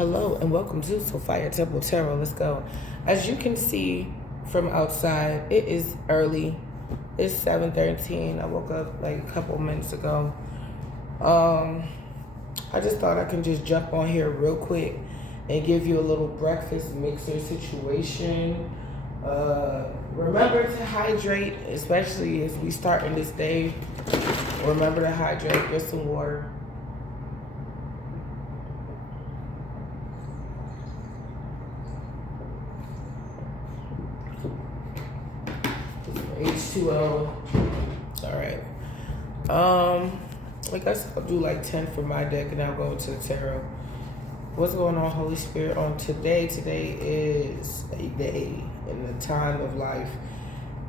Hello and welcome to Sophia Temple Tarot. Let's go. As you can see from outside, it is early. It's 7:13. I woke up like a couple minutes ago. I just thought I can just jump on here real quick and give you a little breakfast mixer situation. Remember to hydrate, especially as we start in this day. Remember to hydrate. Get some water. H2O. All right. I guess I'll do like 10 for my deck and I'll go into the tarot. What's going on, Holy Spirit, on today? Today is a day in the time of life.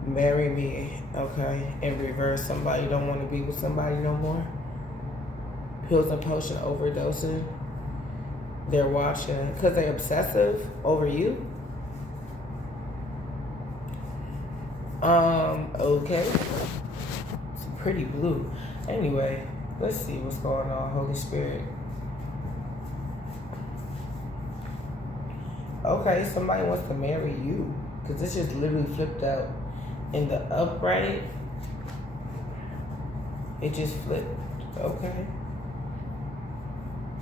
Marry me, okay? In reverse, somebody don't want to be with somebody no more. Pills and potion overdosing. They're watching because they're obsessive over you. Okay. It's pretty blue. Anyway, let's see what's going on, Holy Spirit. Okay, somebody wants to marry you. Because this just literally flipped out. In the upright, it just flipped. Okay.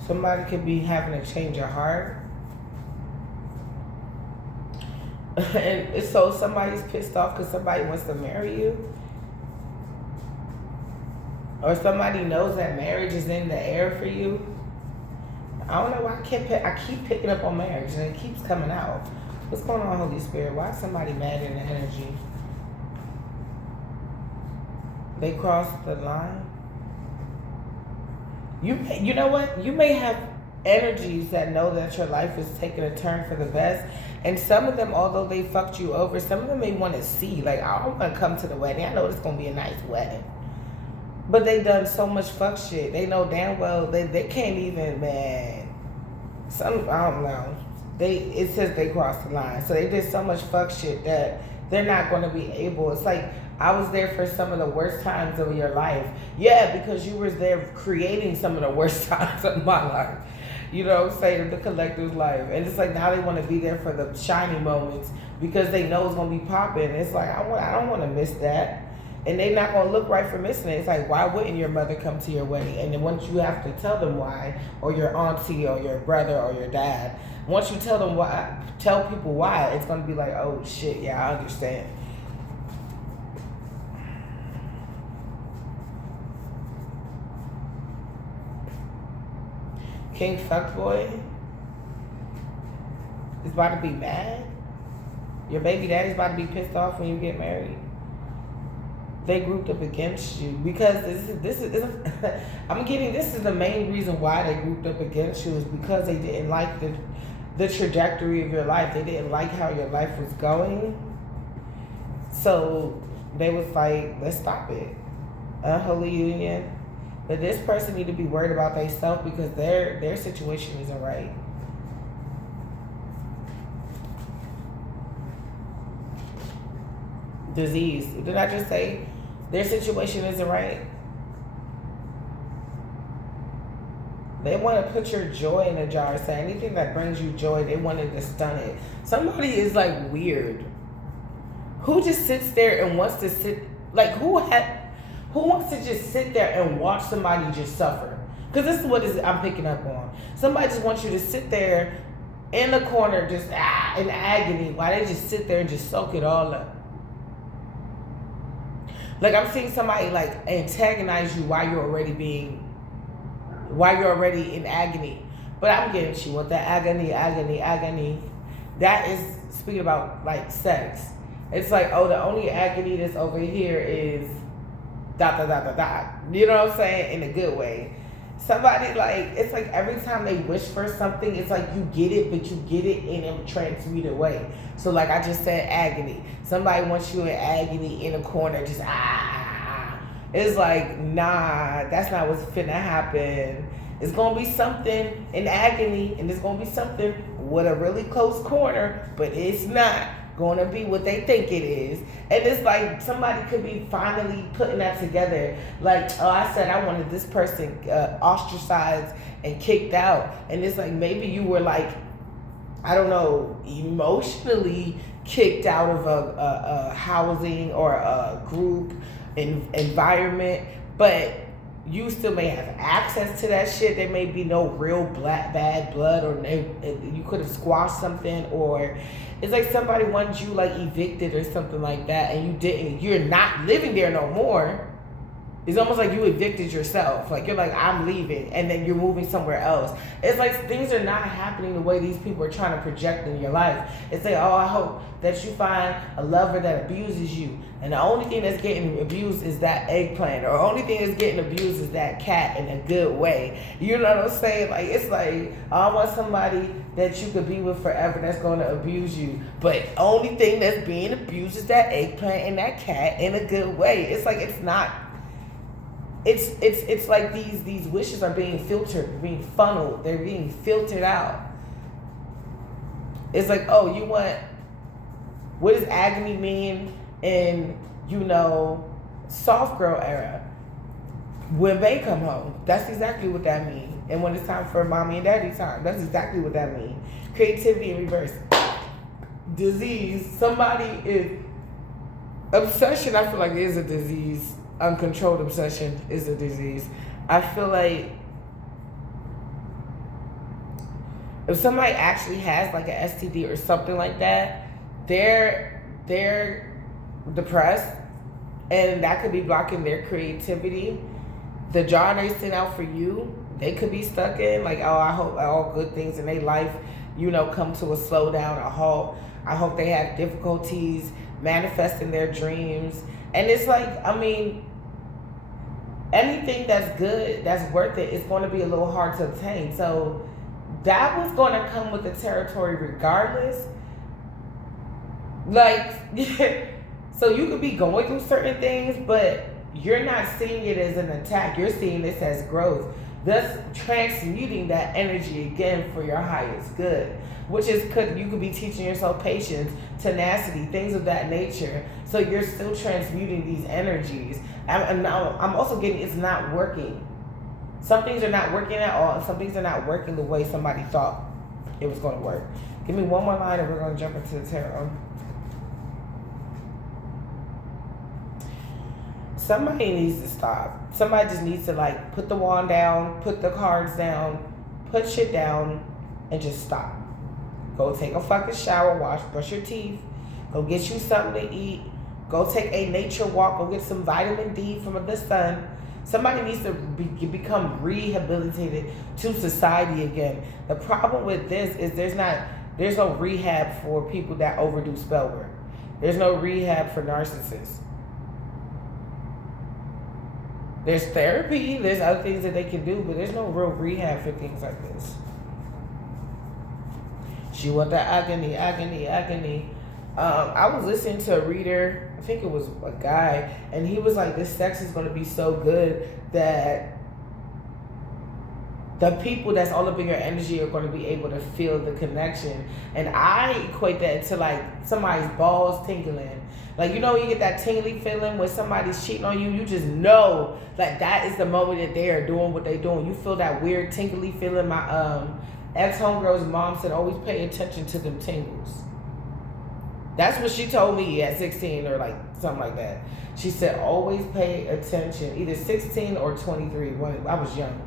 Somebody could be having a change of heart. And so somebody's pissed off because somebody wants to marry you, or somebody knows that marriage is in the air for you. I don't know why I keep picking up on marriage and it keeps coming out. What's going on, Holy Spirit? Why is somebody mad in the energy? They crossed the line. You know what? You may have energies that know that your life is taking a turn for the best. And some of them, although they fucked you over, some of them may want to see, like, I want to come to the wedding. I know it's going to be a nice wedding. But they done so much fuck shit. They know damn well they can't even, man. I don't know. It says they crossed the line. So they did so much fuck shit that they're not going to be able. It's like, I was there for some of the worst times of your life. Yeah, because you were there creating some of the worst times of my life. You know what I'm saying? The collective's life. And it's like now they want to be there for the shiny moments because they know it's going to be popping. It's like, I don't want to miss that. And they're not going to look right for missing it. It's like, why wouldn't your mother come to your wedding? And then once you have to tell them why, or your auntie or your brother or your dad, once you tell them why, tell people why, it's going to be like, oh shit, yeah, I understand. King Fuckboy is about to be mad. Your baby daddy's about to be pissed off when you get married. They grouped up against you because this is I'm getting, this is the main reason why they grouped up against you, is because they didn't like the trajectory of your life. They didn't like how your life was going. So they was like, let's stop it. Unholy union. But this person need to be worried about themselves because their situation isn't right. Disease. Did I just say their situation isn't right? They want to put your joy in a jar. So anything that brings you joy, they wanted to stun it. Somebody is like weird. Who just sits there and wants to sit, like who wants to just sit there and watch somebody just suffer? Because this is what I'm picking up on. Somebody just wants you to sit there in the corner just in agony while they just sit there and just soak it all up. Like I'm seeing somebody like antagonize you while you're already in agony. But I'm getting you with that agony. That is speaking about like sex. It's like, oh, the only agony that's over here is ... You know what I'm saying? In a good way. Somebody like, it's like every time they wish for something, it's like you get it, but you get it in a transmuted way. So like I just said, agony. Somebody wants you in agony in a corner, just It's like, nah, that's not what's finna happen. It's gonna be something in agony, and it's gonna be something with a really close corner, but it's not going to be what they think it is. And it's like somebody could be finally putting that together. Like, oh, I said I wanted this person ostracized and kicked out. And it's like maybe you were like, I don't know, emotionally kicked out of a housing or a group environment, but you still may have access to that shit. There may be no real bad blood, or you could have squashed something, or it's like somebody wanted you like evicted or something like that, and you didn't. You're not living there no more. It's almost like you evicted yourself. Like, you're like, I'm leaving, and then you're moving somewhere else. It's like things are not happening the way these people are trying to project in your life. It's like, oh, I hope that you find a lover that abuses you, and the only thing that's getting abused is that eggplant, or the only thing that's getting abused is that cat in a good way. You know what I'm saying? Like, it's like, I want somebody that you could be with forever that's going to abuse you, but only thing that's being abused is that eggplant and that cat in a good way. It's like, it's not. It's like these wishes are being filtered, being funneled. They're being filtered out. It's like, oh, you want, what does agony mean in, soft girl era? When they come home, that's exactly what that means. And when it's time for mommy and daddy time, that's exactly what that means. Creativity in reverse. Disease. Somebody is, obsession, I feel like is a disease. Uncontrolled obsession is a disease. I feel like if somebody actually has like an STD or something like that, they're depressed, and that could be blocking their creativity. The job they sent out for you, they could be stuck in. Like, oh, I hope all good things in their life, come to a slowdown, a halt. I hope they have difficulties manifesting their dreams. And it's like, anything that's good, that's worth it, is going to be a little hard to obtain. So that was going to come with the territory regardless. Like, so you could be going through certain things, but you're not seeing it as an attack. You're seeing this as growth. Thus transmuting that energy again for your highest good. Which is, you could be teaching yourself patience, tenacity, things of that nature. So you're still transmuting these energies. And now I'm also getting, it's not working. Some things are not working at all, and some things are not working the way somebody thought it was going to work. Give me one more line and we're going to jump into the tarot. Somebody needs to stop. Somebody just needs to put the wand down, put the cards down, put shit down, and just stop. Go take a fucking shower, brush your teeth, go get you something to eat, go take a nature walk, go get some vitamin D from the sun. Somebody needs to become rehabilitated to society again. The problem with this is there's no rehab for people that overdo spell work. There's no rehab for narcissists. There's therapy, there's other things that they can do, but there's no real rehab for things like this. She want that agony. I was listening to a reader, I think it was a guy, and he was like, this sex is going to be so good that the people that's all up in your energy are going to be able to feel the connection. And I equate that to somebody's balls tingling. You get that tingly feeling when somebody's cheating on you. You just know that is the moment that they are doing what they're doing. You feel that weird tingly feeling. My ex-homegirl's mom said, always pay attention to them tingles. That's what she told me at 16 or something like that. She said, always pay attention, either 16 or 23 when I was young.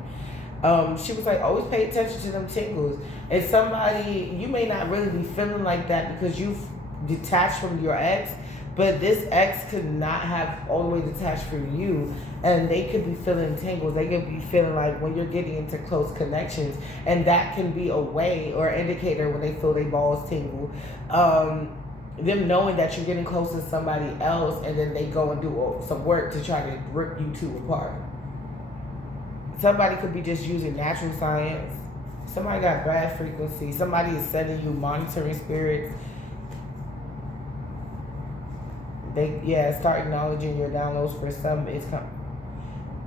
She was like, always pay attention to them tingles. And somebody, you may not really be feeling like that because you've detached from your ex, but this ex could not have all the way detached from you, and they could be feeling tingles. They could be feeling like when you're getting into close connections, and that can be a way or indicator when they feel their balls tingle. Them knowing that you're getting close to somebody else, and then they go and do some work to try to rip you two apart. Somebody could be just using natural science. Somebody got bad frequency. Somebody is sending you monitoring spirits. Start acknowledging your downloads. For some, it's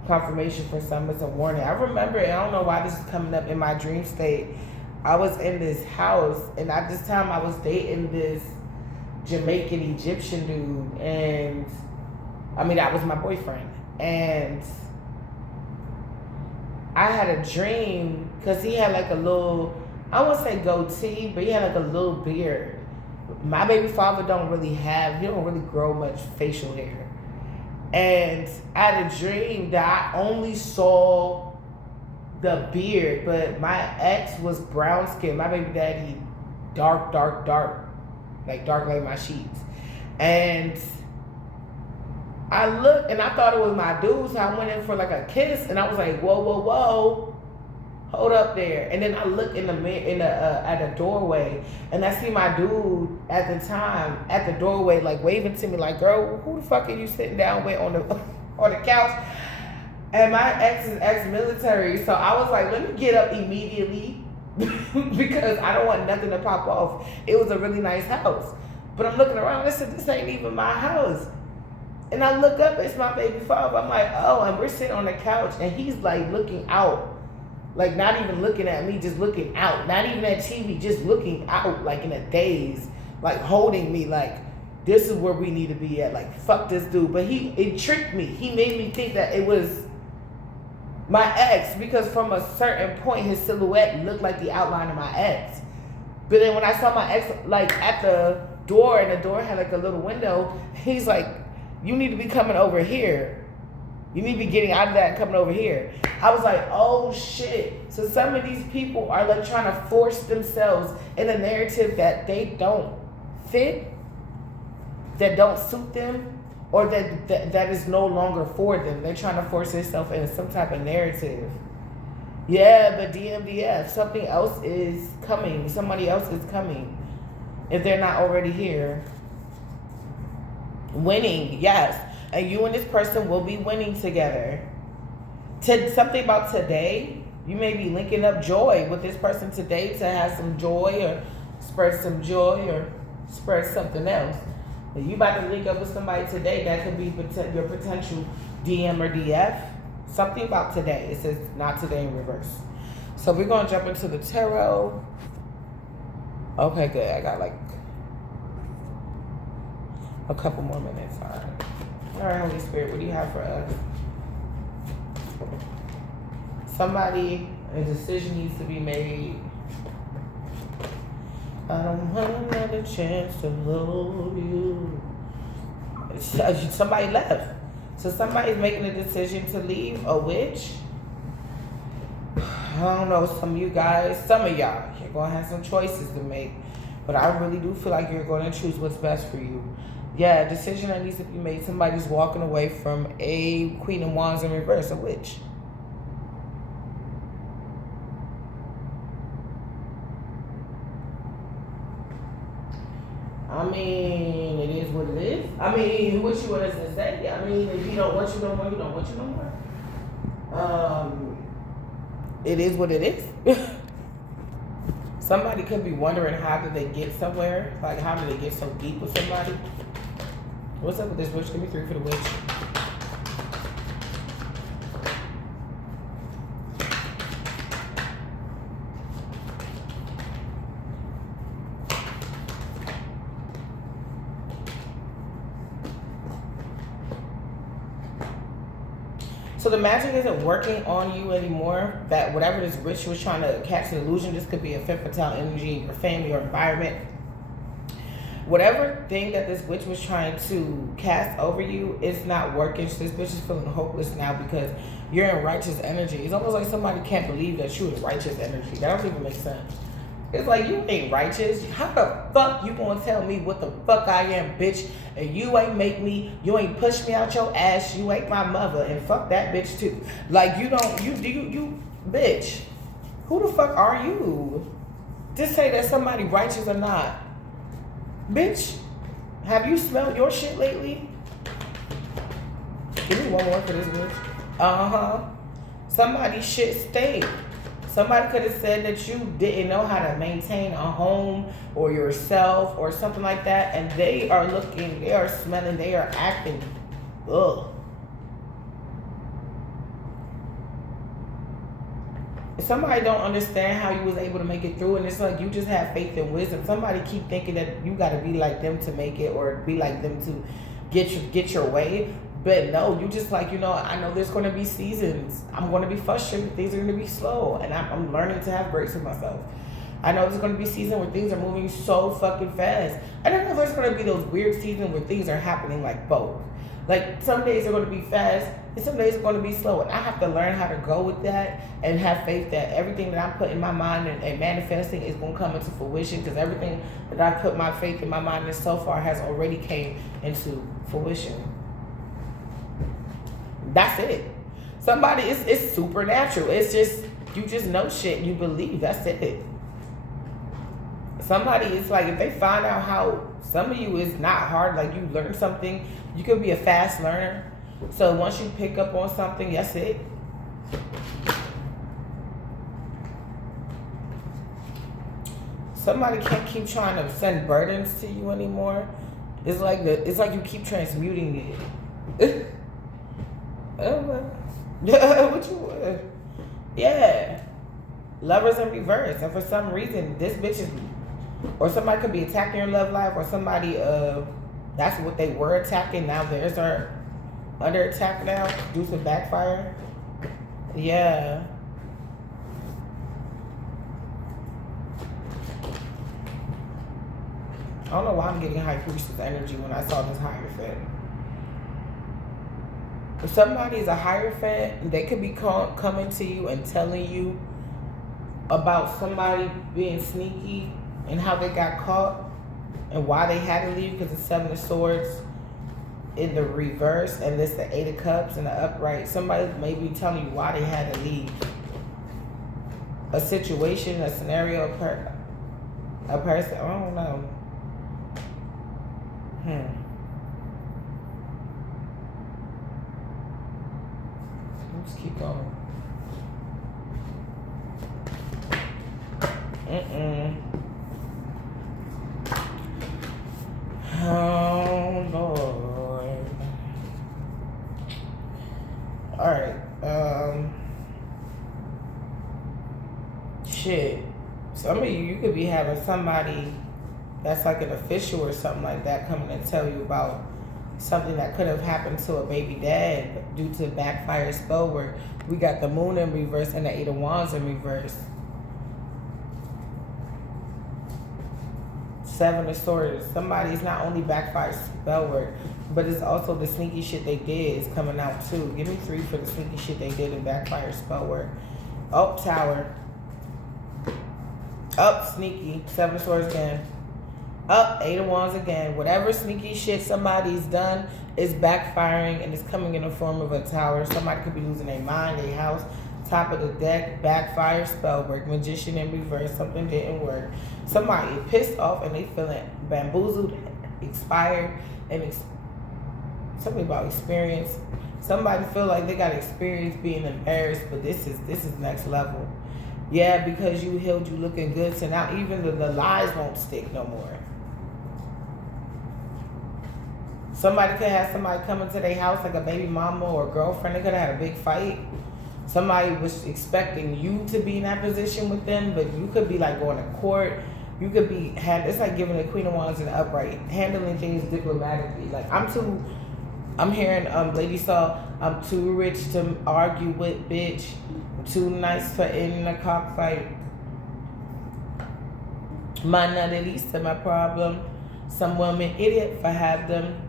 confirmation. For some, it's a warning. I remember, I don't know why this is coming up in my dream state. I was in this house, and at this time I was dating this Jamaican Egyptian dude, and I mean, that was my boyfriend. And I had a dream because he had like a little, I won't say goatee, but he had like a little beard. My baby father don't really grow much facial hair. And I had a dream that I only saw the beard, but my ex was brown skin. My baby daddy, dark, like dark like my sheets. And I looked and I thought it was my dude, so I went in for like a kiss, and I was like, whoa, hold up there. And then I look in the at the doorway, and I see my dude at the time at the doorway, like waving to me, like, girl, who the fuck are you sitting down with on the couch? And my ex is ex-military, so I was like, let me get up immediately because I don't want nothing to pop off. It was a really nice house, but I'm looking around. This ain't even my house. And I look up, it's my baby father. I'm like, oh, and we're sitting on the couch, and he's like looking out, like not even looking at me, just looking out, not even at TV, just looking out, like in a daze, like holding me, like this is where we need to be at, like fuck this dude. But it tricked me. He made me think that it was my ex, because from a certain point, his silhouette looked like the outline of my ex. But then when I saw my ex, like at the door, and the door had like a little window, he's like, you need to be coming over here. You need to be getting out of that and coming over here. I was like, oh shit. So some of these people are like trying to force themselves in a narrative that they don't fit, that don't suit them, or that is no longer for them. They're trying to force themselves into some type of narrative. Yeah, but DMDF, something else is coming. Somebody else is coming. If they're not already here. Winning, yes. And you and this person will be winning together. Something about today, you may be linking up joy with this person today to have some joy, or spread some joy, or spread something else. If you about to link up with somebody today, that could be your potential DM or DF. Something about today. It says not today in reverse. So we're going to jump into the tarot. Okay, good. I got like a couple more minutes. All right, Holy Spirit, what do you have for us? Somebody, a decision needs to be made. I don't want another chance to love you. Somebody left. So somebody's making a decision to leave. A witch? I don't know, some of you guys, some of y'all, you're going to have some choices to make. But I really do feel like you're going to choose what's best for you. Yeah, a decision that needs to be made. Somebody's walking away from a Queen of Wands in reverse, a witch. I mean, it is what it is. I mean, what you want us to say? I mean, if you don't want you no more, you don't want you no more. It is what it is. Somebody could be wondering, how did they get somewhere? Like, how did they get so deep with somebody? What's up with this witch? Give me 3 for the witch. So the magic isn't working on you anymore. That whatever this witch was trying to catch an illusion, this could be a femme fatale energy in your family or environment. Whatever thing that this witch was trying to cast over you is not working. So this bitch is feeling hopeless now because you're in righteous energy. It's almost like somebody can't believe that you're in righteous energy. That don't even make sense. It's like, you ain't righteous. How the fuck you gonna tell me what the fuck I am, bitch? And you ain't make me, you ain't push me out your ass, you ain't my mother, and fuck that bitch too. Like, you don't, you bitch. Who the fuck are you? Just say that somebody righteous or not. Bitch, have you smelled your shit lately? Give me one more for this bitch. Uh-huh. Somebody's shit stink. Somebody could have said that you didn't know how to maintain a home or yourself or something like that, and they are looking, they are smelling, they are acting. Ugh. somebody don't understand how you was able to make it through, and it's like you just have faith and wisdom. Somebody keep thinking that you got to be like them to make it, or be like them to get your way. But no, you just like, I know there's going to be seasons. I'm going to be frustrated. Things are going to be slow, and I'm learning to have grace with myself. I know there's going to be seasons where things are moving so fucking fast. I don't know there's going to be those weird seasons where things are happening like both. Like some days are going to be fast and some days are going to be slow. And I have to learn how to go with that and have faith that everything that I put in my mind and manifesting is going to come into fruition, because everything that I put my faith in my mind in so far has already came into fruition. That's it. Somebody, it's supernatural. It's just, you just know shit. You believe. That's it. Somebody, it's like if they find out how some of you is not hard, like you learn something, you could be a fast learner. So once you pick up on something, that's it. Somebody can't keep trying to send burdens to you anymore. It's like you keep transmuting it. What you want? Yeah. Lovers in reverse, and for some reason this bitch is, or somebody could be attacking your love life, or somebody that's what they were attacking, now theirs are under attack now due to backfire. Yeah. I don't know why I'm getting High Priestess energy when I saw this Hierophant. If somebody is a Hierophant, they could be coming to you and telling you about somebody being sneaky and how they got caught and why they had to leave, because it's Seven of Swords in the reverse and this the Eight of Cups in the upright. Somebody may be telling you why they had to leave. A situation, a scenario, a person, I don't know. Let's keep going. Oh Lord. Alright. Shit. Some of you could be having somebody that's like an official or something like that coming to tell you about something that could have happened to a baby dad due to backfire spell work. We got the Moon in reverse and the Eight of Wands in reverse. Seven of Swords. Somebody's not only backfire spell work, but it's also the sneaky shit they did is coming out too. Give me 3 for the sneaky shit they did in backfire spell work. Up, Tower. Up, sneaky. Seven of Swords again. Up, Eight of Wands again. Whatever sneaky shit somebody's done is backfiring and it's coming in the form of a Tower. Somebody could be losing their mind, their house. Top of the deck, backfire spell work. Magician in reverse, something didn't work. Somebody pissed off and they feeling bamboozled, expired, and something about experience. Somebody feel like they got experience being embarrassed, but this is next level. Yeah, because you healed, you looking good, so now even the lies won't stick no more. Somebody could have somebody come into their house, like a baby mama or a girlfriend. They could have had a big fight. Somebody was expecting you to be in that position with them, but you could be like going to court. You could be it's like giving the Queen of Wands an upright, handling things diplomatically. Like I'm hearing Lady Saw, I'm too rich to argue with, bitch. I'm too nice for in a cockfight. My not at least to my problem. Some woman idiot for have them.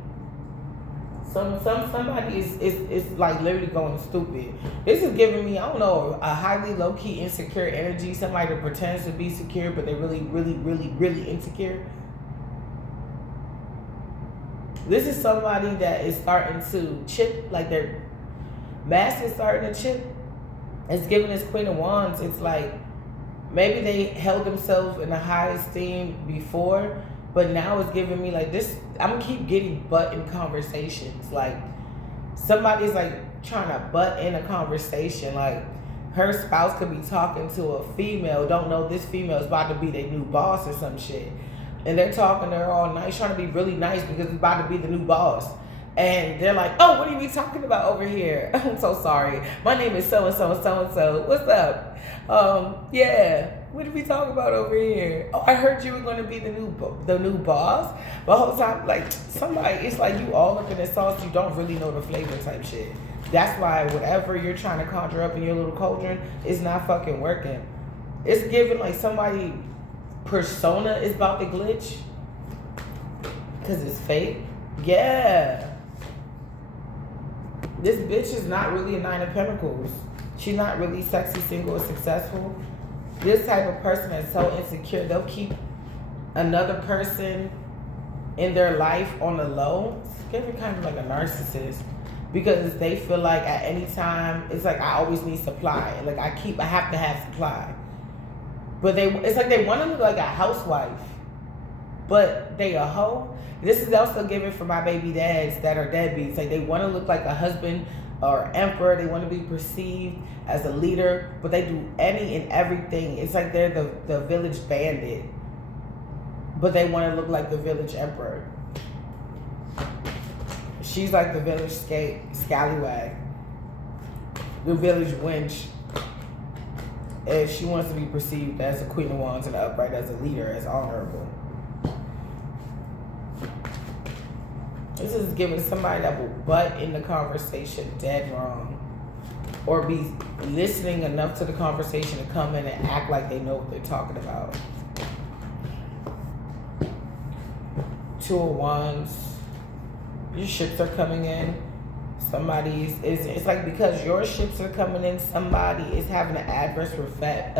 Somebody is like literally going stupid. This is giving me, I don't know, a highly low-key insecure energy. Somebody that pretends to be secure, but they're really, really, really, really insecure. This is somebody that is starting to chip, like their mask is starting to chip. It's giving this Queen of Wands. It's like maybe they held themselves in a high esteem before, but now it's giving me like this. I'm gonna keep getting butt in conversations. Like somebody's like trying to butt in a conversation. Like her spouse could be talking to a female, don't know this female is about to be their new boss or some shit. And they're talking to her all nice, trying to be really nice because it's about to be the new boss. And they're like, oh, what are we talking about over here? I'm so sorry. My name is so-and-so and so-and-so. What's up? Yeah. What did we talk about over here? Oh, I heard you were going to be the new boss. The whole time, like, somebody, it's like you all up in the sauce. You don't really know the flavor type shit. That's why whatever you're trying to conjure up in your little cauldron is not fucking working. It's giving like somebody persona is about to glitch because it's fake. Yeah. This bitch is not really a 9 of Pentacles. She's not really sexy, single, or successful. This type of person is so insecure, they'll keep another person in their life on the low. It's giving kind of like a narcissist because they feel like at any time, it's like I always need supply. Like I have to have supply. But it's like they want to look like a housewife, but they a hoe. This is also given for my baby dads that are deadbeats. Like they want to look like a husband or emperor. They want to be perceived as a leader, but they do any and everything. It's like they're the village bandit, but they want to look like the village emperor. She's like the village scallywag, the village wench. And she wants to be perceived as a queen of wands and upright, as a leader, as honorable. This is giving somebody that will butt in the conversation dead wrong. Or be listening enough to the conversation to come in and act like they know what they're talking about. 2 of Wands. Your ships are coming in. It's like because your ships are coming in, somebody is having an adverse effect.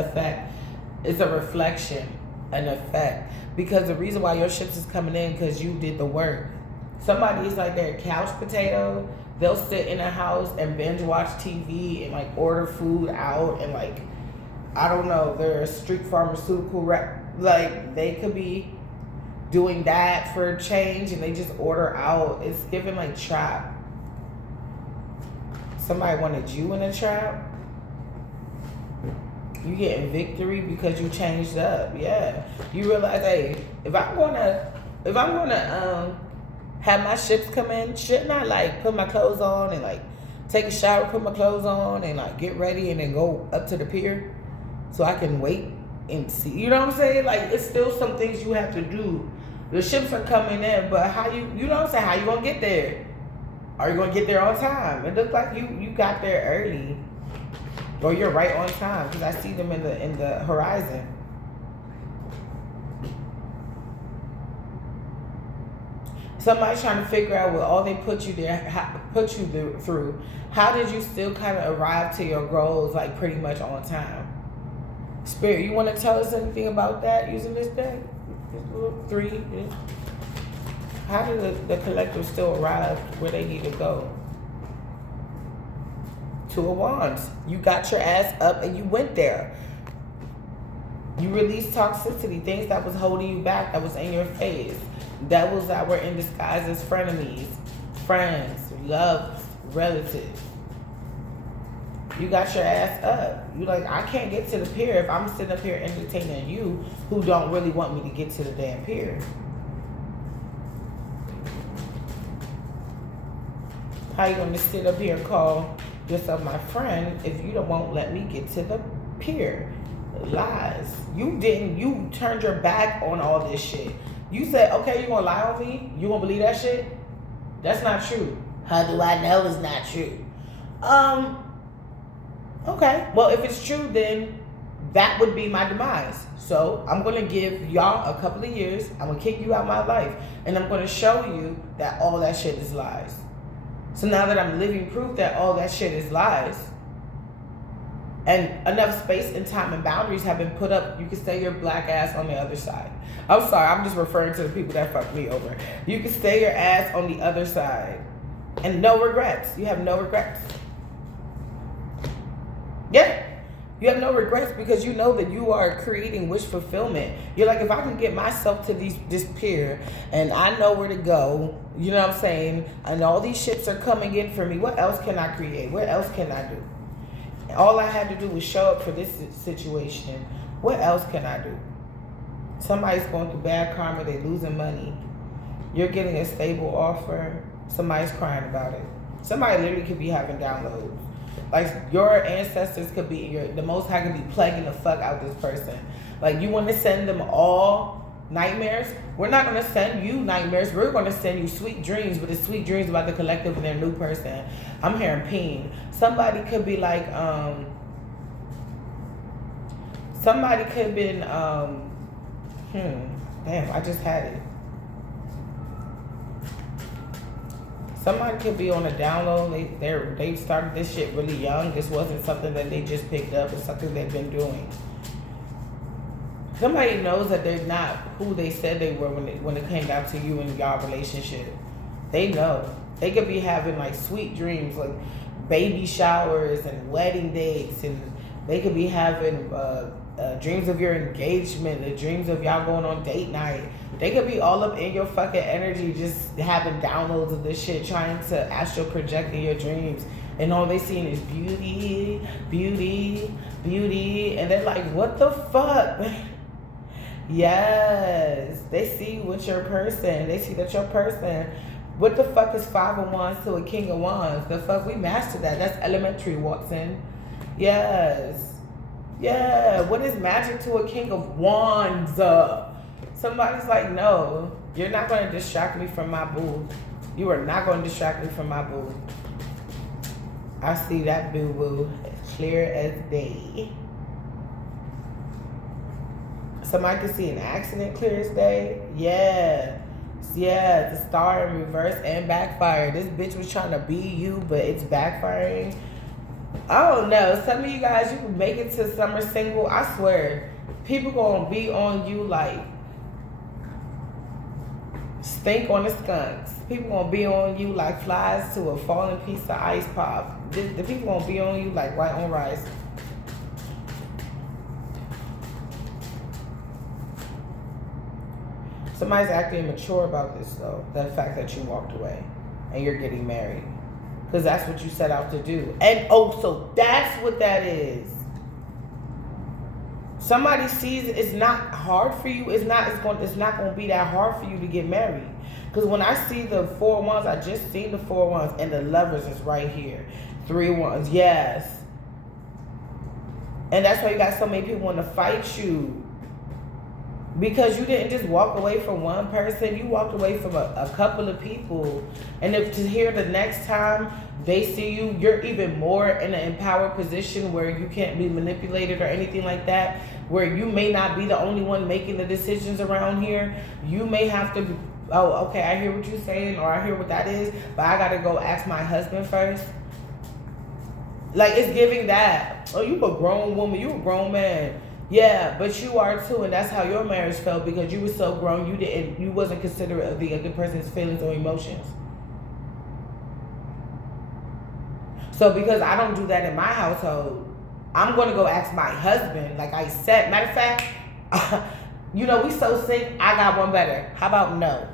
It's a reflection, an effect. Because the reason why your ships is coming in, because you did the work. Somebody is like they're a couch potato. They'll sit in a house and binge watch TV and like order food out and like, I don't know, they're a street pharmaceutical rep. Like they could be doing that for a change and they just order out. It's giving like trap. Somebody wanted you in a trap. You getting victory because you changed up. Yeah. You realize, hey, if I'm gonna have my ships come in, shouldn't I like put my clothes on and like take a shower, put my clothes on and like get ready and then go up to the pier so I can wait and see? You know what I'm saying? Like it's still some things you have to do. The ships are coming in, but how you know what I'm saying? How you gonna get there? Are you gonna get there on time? It looks like you got there early, or you're right on time because I see them in the horizon. Somebody's trying to figure out what all they put you through. How did you still kind of arrive to your goals like pretty much on time? Spirit, you want to tell us anything about that using this deck? This little 3. Yeah. How did the collective still arrive where they need to go? 2 of Wands. You got your ass up and you went there. You released toxicity, things that was holding you back, that was in your face. Devils that were in disguise as frenemies, friends, loved, relatives. You got your ass up. You like, I can't get to the pier if I'm sitting up here entertaining you who don't really want me to get to the damn pier. How you gonna sit up here and call yourself my friend if you won't let me get to the pier? Lies. You turned your back on all this shit. You said, okay, you gonna lie on me? You gonna believe that shit? That's not true. How do I know it's not true? Okay, well, if it's true, then that would be my demise. So I'm gonna give y'all a couple of years. I'm gonna kick you out of my life. And I'm gonna show you that all that shit is lies. So now that I'm living proof that all that shit is lies, and enough space and time and boundaries have been put up, you can stay your black ass on the other side. I'm sorry, I'm just referring to the people that fucked me over. You can stay your ass on the other side. And no regrets. You have no regrets. Yeah. You have no regrets because you know that you are creating wish fulfillment. You're like, if I can get myself to this pier and I know where to go, you know what I'm saying? And all these ships are coming in for me. What else can I create? What else can I do? All I had to do was show up for this situation. What else can I do? Somebody's going through bad karma. They're losing money. You're getting a stable offer. Somebody's crying about it. Somebody literally could be having downloads. Like your ancestors could be, the Most High could be plaguing the fuck out this person. Like you want to send them all nightmares? We're not going to send you nightmares. We're going to send you sweet dreams, but it's sweet dreams about the collective and their new person. I'm hearing peen. Somebody could be like, somebody could have been, damn, I just had it. Somebody could be on a download. They started this shit really young. This wasn't something that they just picked up. It's something they've been doing. Somebody knows that they're not who they said they were when it came down to you and y'all relationship. They know. They could be having like sweet dreams, like baby showers and wedding dates, and they could be having dreams of your engagement, the dreams of y'all going on date night. They could be all up in your fucking energy, just having downloads of this shit, trying to astral project in your dreams. And all they seeing is beauty, beauty, beauty. And they're like, what the fuck? Yes. They see you with your person. They see that your person. What the fuck is 5 of Wands to a King of Wands? The fuck, we mastered that. That's elementary, Watson. Yes. Yeah. What is magic to a King of Wands? Somebody's like, no, you're not going to distract me from my boo. You are not going to distract me from my boo. I see that boo-boo clear as day. Somebody can see an accident clear as day. Yeah. Yeah, the star in reverse and backfire. This bitch was trying to be you, but it's backfiring. I don't know. Some of you guys, you can make it to summer single. I swear, people gonna be on you like stink on the skunks. People gonna be on you like flies to a falling piece of ice pop. The people gonna be on you like white on rice. Somebody's acting immature about this though. The fact that you walked away and you're getting married. Because that's what you set out to do. And oh, so that's what that is. Somebody sees it's not hard for you. It's not going to be that hard for you to get married. Because when I see the 4 of Wands, I just seen the 4 of Wands and the Lovers is right here. 3 of Wands, yes. And that's why you got so many people want to fight you. Because you didn't just walk away from one person, you walked away from a couple of people. And if to hear the next time they see you, you're even more in an empowered position where you can't be manipulated or anything like that, where you may not be the only one making the decisions around here. You may have to, oh, okay, I hear what you're saying, or I hear what that is, but I gotta go ask my husband first. Like, it's giving that. Oh, you a grown woman, you a grown man. Yeah, but you are too, and that's how your marriage felt, because you were so grown, you wasn't considerate of the other person's feelings or emotions. So because I don't do that in my household, I'm gonna go ask my husband, like I said. Matter of fact, you know, we so sick, I got one better. How about no?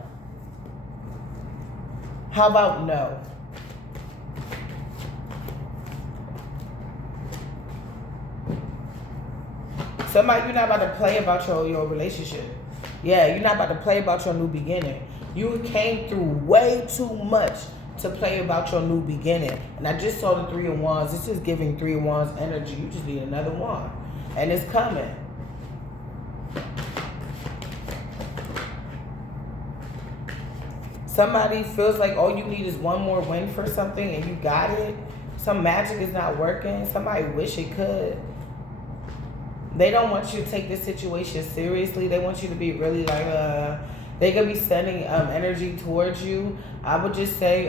How about no? Somebody, you're not about to play about your relationship. Yeah, you're not about to play about your new beginning. You came through way too much to play about your new beginning. And I just saw the 3 of Wands. This is giving 3 of Wands energy. You just need another wand. And it's coming. Somebody feels like all you need is one more win for something and you got it. Some magic is not working. Somebody wish it could. They don't want you to take this situation seriously. They want you to be really like, they could be sending energy towards you. I would just say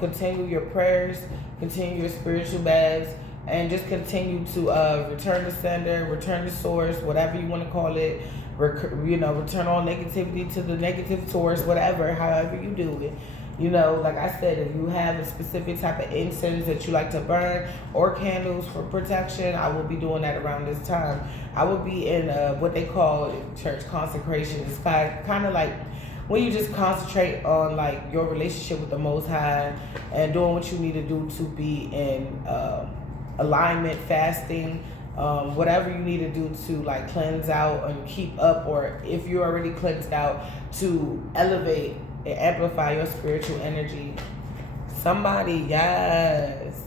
continue your prayers, continue your spiritual baths, and just continue to return to sender, return to source, whatever you want to call it. Return all negativity to the negative source, whatever, however you do it. You know, like I said, if you have a specific type of incense that you like to burn or candles for protection, I will be doing that around this time. I will be in what they call church consecration. It's kind of like when you just concentrate on like your relationship with the Most High and doing what you need to do to be in alignment, fasting, whatever you need to do to like cleanse out and keep up, or if you're already cleansed out, to elevate and amplify your spiritual energy. Somebody, yes.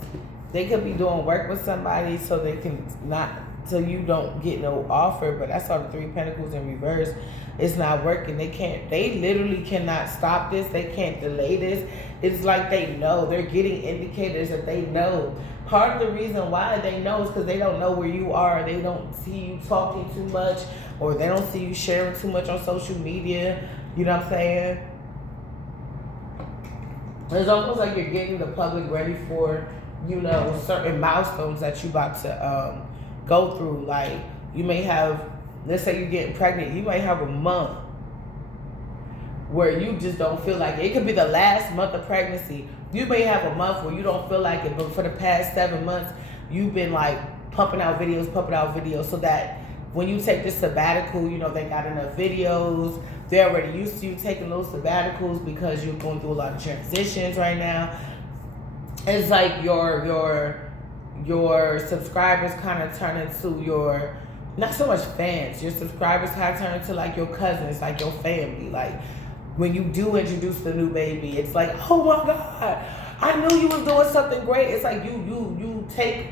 They could be doing work with somebody so they can not, so you don't get no offer, but that's all the Three Pentacles in reverse. It's not working. They literally cannot stop this. They can't delay this. It's like they know. They're getting indicators that they know. Part of the reason why they know is because they don't know where you are. They don't see you talking too much, or they don't see you sharing too much on social media. You know what I'm saying? It's almost like you're getting the public ready for, you know, certain milestones that you about to go through. Like, you may have, let's say you're getting pregnant, you might have a month where you just don't feel like it. It could be the last month of pregnancy. You may have a month where you don't feel like it, but for the past 7 months, you've been like pumping out videos, so that when you take this sabbatical, you know, they got enough videos. They're already used to you taking those sabbaticals because you're going through a lot of transitions right now. It's like your subscribers kind of turn into your, not so much fans, your subscribers have turned into like your cousins, like your family. Like, when you do introduce the new baby, it's like, oh my God, I knew you was doing something great. It's like you take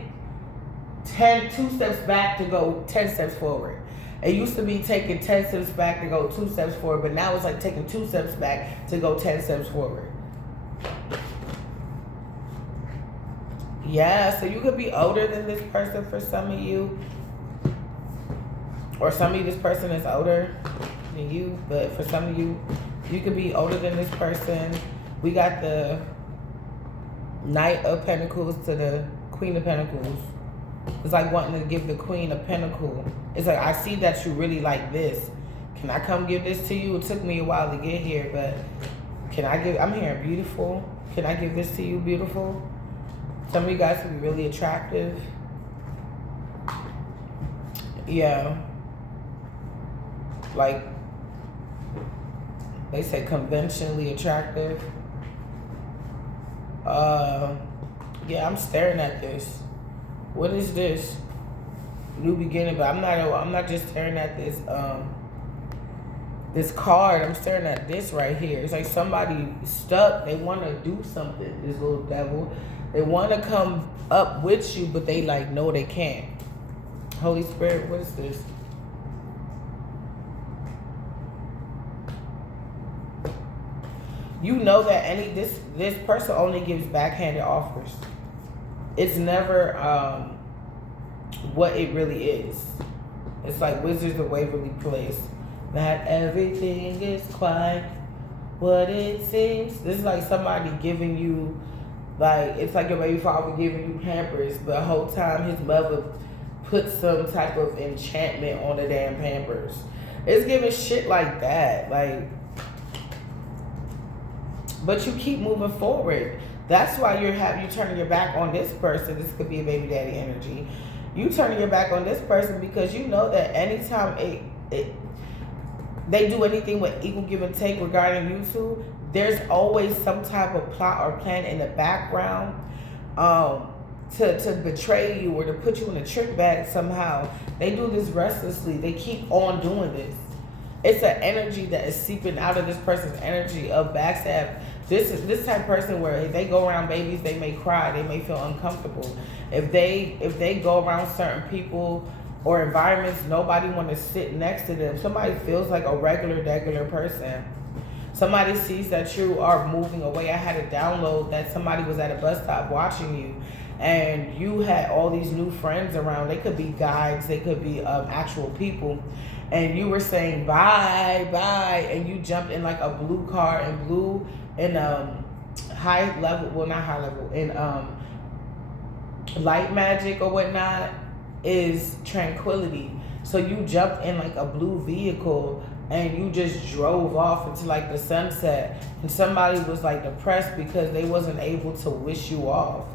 2 steps back to go 10 steps forward. It used to be taking 10 steps back to go 2 steps forward, but now it's like taking 2 steps back to go 10 steps forward. Yeah, so you could be older than this person for some of you. Or some of you, this person is older than you, but for some of you, you could be older than this person. We got the Knight of Pentacles to the Queen of Pentacles. It's like wanting to give the Queen a Pentacle. It's like, I see that you really like this. Can I come give this to you? It took me a while to get here, but can I give, I'm hearing beautiful. Can I give this to you, beautiful? Some of you guys can be really attractive. Yeah. Like, they say conventionally attractive. Yeah, I'm staring at this. What is this? New beginning, but I'm not just staring at this this card. I'm staring at this right here. It's like somebody stuck. They want to do something, this little devil. They want to come up with you, but they like, no, they can't. Holy Spirit, what is this? You know that this person only gives backhanded offers. It's never what it really is. It's like Wizards of Waverly Place. Not everything is quite what it seems. This is like somebody giving you, like, it's like your baby father giving you Pampers, but the whole time his mother put some type of enchantment on the damn Pampers. It's giving shit like that. Like, but you keep moving forward. That's why you turning your back on this person. This could be a baby daddy energy. You turning your back on this person because you know that anytime they do anything with equal give and take regarding you two, there's always some type of plot or plan in the background to betray you or to put you in a trick bag somehow. They do this restlessly. They keep on doing this. It's an energy that is seeping out of this person's energy of backstab. This type of person where if they go around babies, they may cry, they may feel uncomfortable. If they go around certain people or environments, nobody want to sit next to them. Somebody feels like a regular person. Somebody sees that you are moving away. I had a download that somebody was at a bus stop watching you, and you had all these new friends around. They could be guides, they could be actual people, and you were saying bye, and you jumped in like a blue car, and blue in high level, well, not high level, in light magic or whatnot is tranquility. So you jumped in like a blue vehicle and you just drove off into like the sunset, and somebody was like depressed because they wasn't able to wish you off.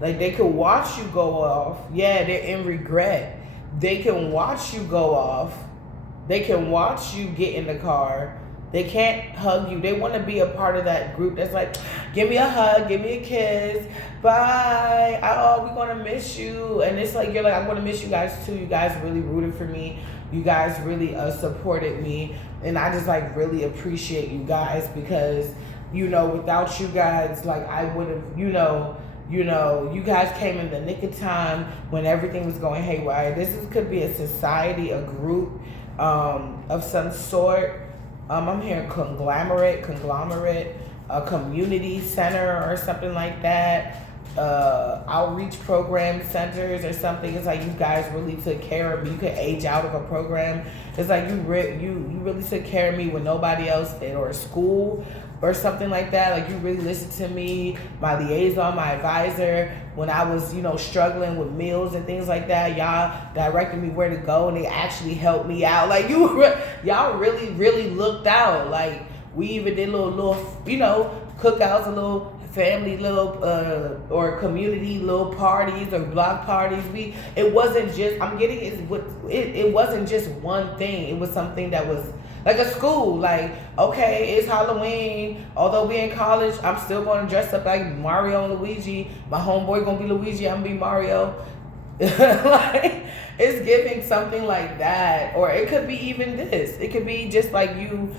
Like, they could watch you go off. Yeah, they're in regret. They can watch you go off. They can watch you get in the car. They can't hug you. They want to be a part of that group that's like, give me a hug, give me a kiss, bye, oh, we're going to miss you. And it's like, you're like, I'm going to miss you guys too. You guys really rooted for me. You guys really supported me. And I just like really appreciate you guys because You know, without you guys, like I would have, you guys came in the nick of time when everything was going haywire. Could be a society, a group of some sort. I'm hearing conglomerate, a community center or something like that. Outreach program centers or something. It's like you guys really took care of me. You could age out of a program. It's like you really took care of me when nobody else did, or a school or something like that. Like you really listened to me, my liaison, my advisor, when I was, struggling with meals and things like that. Y'all directed me where to go, and they actually helped me out. Like y'all really, really looked out. Like we even did little, cookouts, a little family or community little parties or block parties. It wasn't just, it wasn't just one thing. It was something that was like a school. Like, okay, it's Halloween. Although we in college, I'm still going to dress up like Mario and Luigi. My homeboy gonna be Luigi, I'm gonna be Mario. Like, it's giving something like that. Or it could be even this. It could be just like you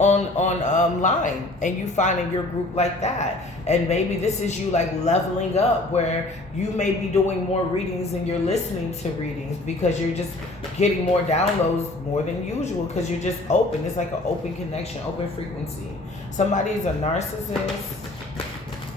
on line, and you finding your group like that. And maybe this is you like leveling up, where you may be doing more readings and you're listening to readings because you're just getting more downloads more than usual, because you're just open. It's like an open connection, open frequency. Somebody is a narcissist,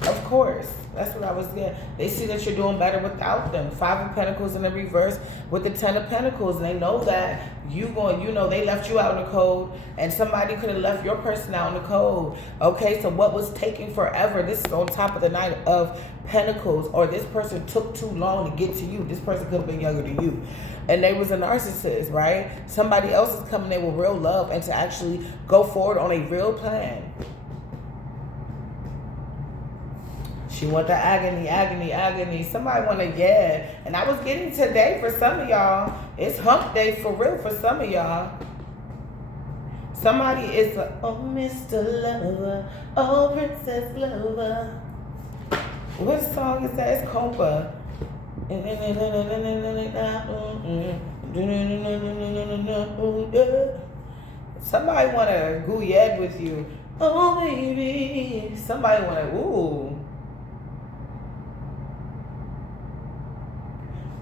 of course. That's what I was getting. They see that you're doing better without them. 5 of Pentacles in the reverse with the 10 of Pentacles. And they know that they left you out in the cold, and somebody could have left your person out in the cold. Okay, so what was taking forever? This is on top of the 9 of Pentacles, or this person took too long to get to you. This person could have been younger than you. And they was a narcissist, right? Somebody else is coming in with real love and to actually go forward on a real plan. She want the agony. Somebody want to, And I was getting today for some of y'all. It's hump day for real for some of y'all. Somebody is like, oh, Mr. Lover. Oh, Princess Lover. What song is that? It's Compa. Somebody want to gooyed with you. Oh, baby. Somebody want to, ooh.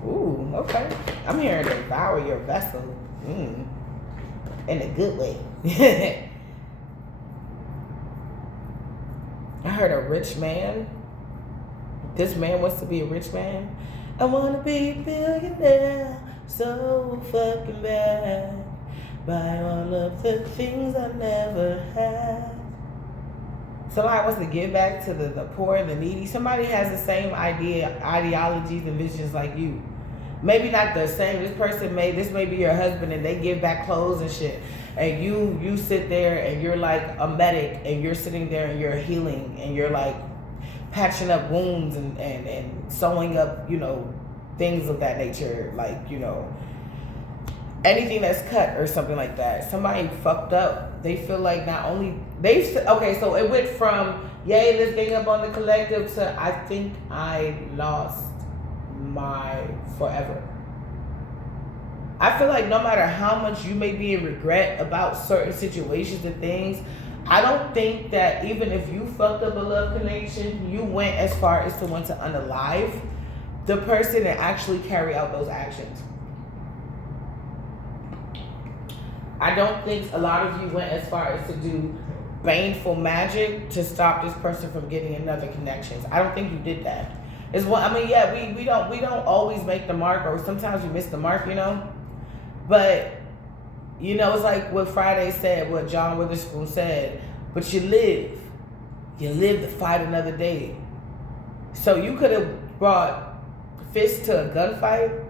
Ooh, okay. I'm hearing devour your vessel. In a good way. I heard a rich man. This man wants to be a rich man. I want to be a billionaire so fucking bad. Buy all of the things I never had. Somebody wants to give back to the poor and the needy. Somebody has the same ideologies and visions like you. Maybe not the same. This may be your husband, and they give back clothes and shit. And you sit there and you're like a medic, and you're sitting there and you're healing, and you're like patching up wounds and sewing up, things of that nature. Like, anything that's cut or something like that. Somebody fucked up. They feel like not only so it went from let's gang up on the collective to I think I lost my forever. I feel like no matter how much you may be in regret about certain situations and things, I don't think that even if you fucked up a love connection, you went as far as to want to unalive the person and actually carry out those actions. I don't think a lot of you went as far as to do baneful magic to stop this person from getting another connections. I don't think you did that. We don't always make the mark, or sometimes we miss the mark, But it's like what Friday said, what John Witherspoon said. But you live to fight another day. So you could have brought fists to a gunfight.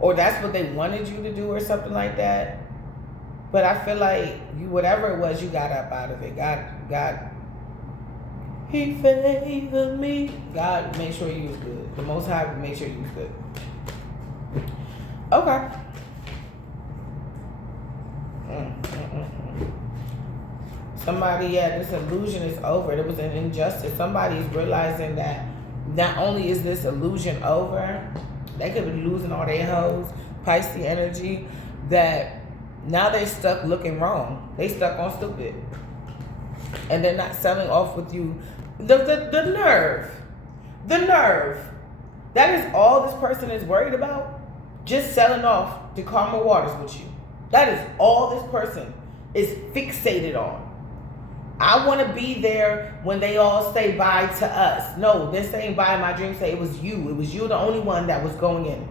Or that's what they wanted you to do or something like that. But I feel like whatever it was, you got up out of it. God, He favored me. God made sure you was good. The Most High made sure you was good. Okay. Somebody, this illusion is over. There was an injustice. Somebody's realizing that not only is this illusion over, they could be losing all their hoes, Pisces energy, that Now they stuck looking wrong. They stuck on stupid. And they're not selling off with you. The nerve. The nerve. That is all this person is worried about. Just selling off to Karma Waters with you. That is all this person is fixated on. I want to be there when they all say bye to us. No, they're saying bye in my dream. Say it was you. It was you, the only one that was going in.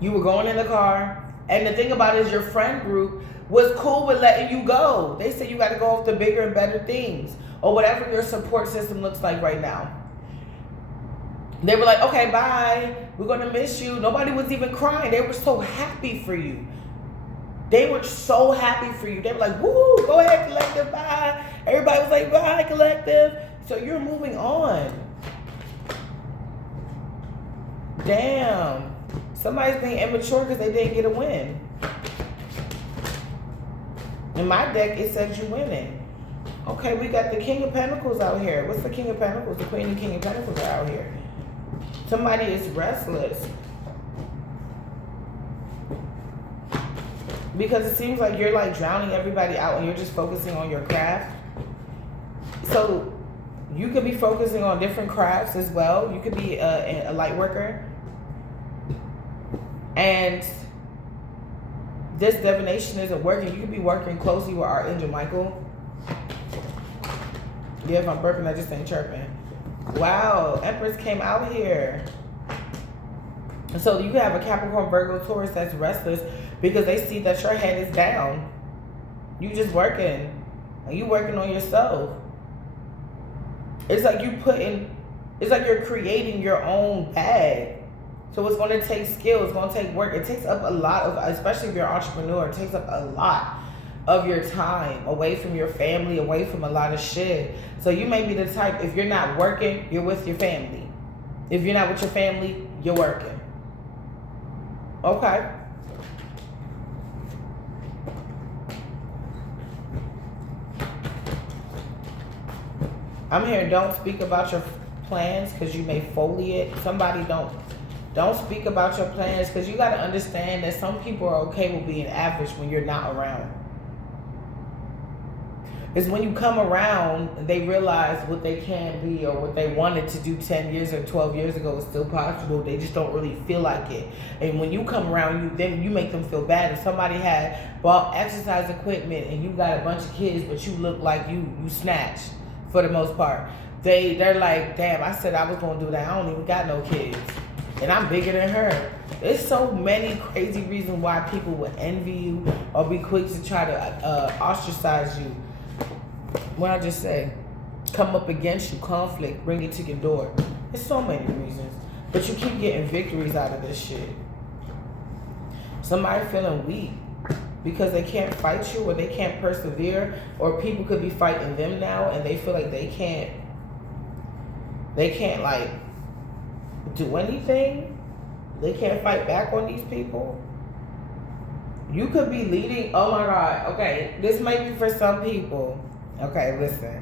You were going in the car. And the thing about it is your friend group was cool with letting you go. They said you got to go off to bigger and better things. Or whatever your support system looks like right now. They were like, okay, bye. We're going to miss you. Nobody was even crying. They were so happy for you. They were so happy for you. They were like, woo, go ahead, Collective, bye. Everybody was like, bye, Collective. So you're moving on. Damn. Somebody's being immature because they didn't get a win. In my deck, it says you winning. Okay, we got the King of Pentacles out here. What's the King of Pentacles? The Queen and King of Pentacles are out here. Somebody is restless. Because it seems like you're like drowning everybody out and you're just focusing on your craft. So you could be focusing on different crafts as well. You could be a light worker. And this divination isn't working. You could be working closely with Archangel Michael. Yeah, if I'm burping, I just ain't chirping. Wow, Empress came out here. So you could have a Capricorn, Virgo, Taurus that's restless because they see that your head is down. You just working. And you working on yourself. It's like it's like you're creating your own bag. So it's going to take skill. It's going to take work. It takes up a lot of, especially if you're an entrepreneur, it takes up a lot of your time away from your family, away from a lot of shit. So you may be the type, if you're not working, you're with your family. If you're not with your family, you're working. Okay. I'm hearing don't speak about your plans because you may foliate. Somebody don't speak about your plans because you got to understand that some people are okay with being average when you're not around. It's when you come around, they realize what they can be or what they wanted to do 10 years or 12 years ago is still possible. They just don't really feel like it. And when you come around, then you make them feel bad. If somebody had bought exercise equipment and you got a bunch of kids, but you look like you snatched for the most part, they're like, damn, I said I was going to do that. I don't even got no kids. And I'm bigger than her. There's so many crazy reasons why people would envy you or be quick to try to ostracize you. What I just say, come up against you, conflict, bring it to your door. There's so many reasons. But you keep getting victories out of this shit. Somebody feeling weak because they can't fight you or they can't persevere, or people could be fighting them now and they feel like they can't like do anything. They can't fight back on these people. You could be leading, oh my God, okay, this might be for some people. Okay, listen.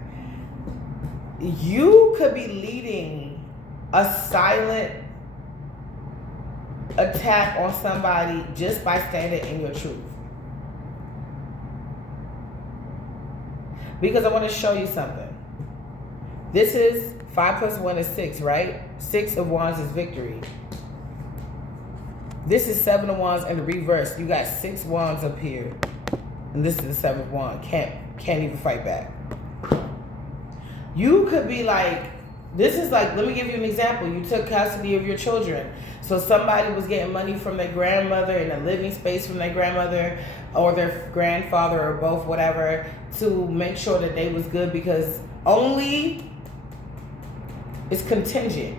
You could be leading a silent attack on somebody just by standing in your truth. Because I want to show you something. This is 5 plus 1 is 6, right? 6 of Wands is victory. This is 7 of Wands in the reverse. You got 6 Wands up here. And this is the 7 of Wands. Can't even fight back. You could be like, this is like, let me give you an example. You took custody of your children. So somebody was getting money from their grandmother and a living space from their grandmother or their grandfather or both, whatever, to make sure that they was good, because only, it's contingent.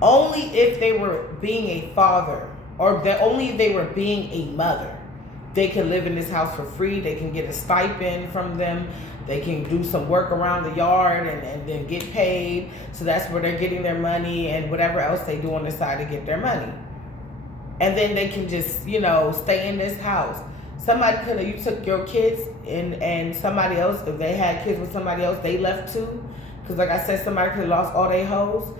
Only if they were being a father or only if they were being a mother, they can live in this house for free. They can get a stipend from them. They can do some work around the yard and then get paid. So that's where they're getting their money and whatever else they do on the side to get their money. And then they can just, stay in this house. Somebody could have, you took your kids and somebody else, if they had kids with somebody else, they left too. Because like I said, somebody could have lost all their hoes.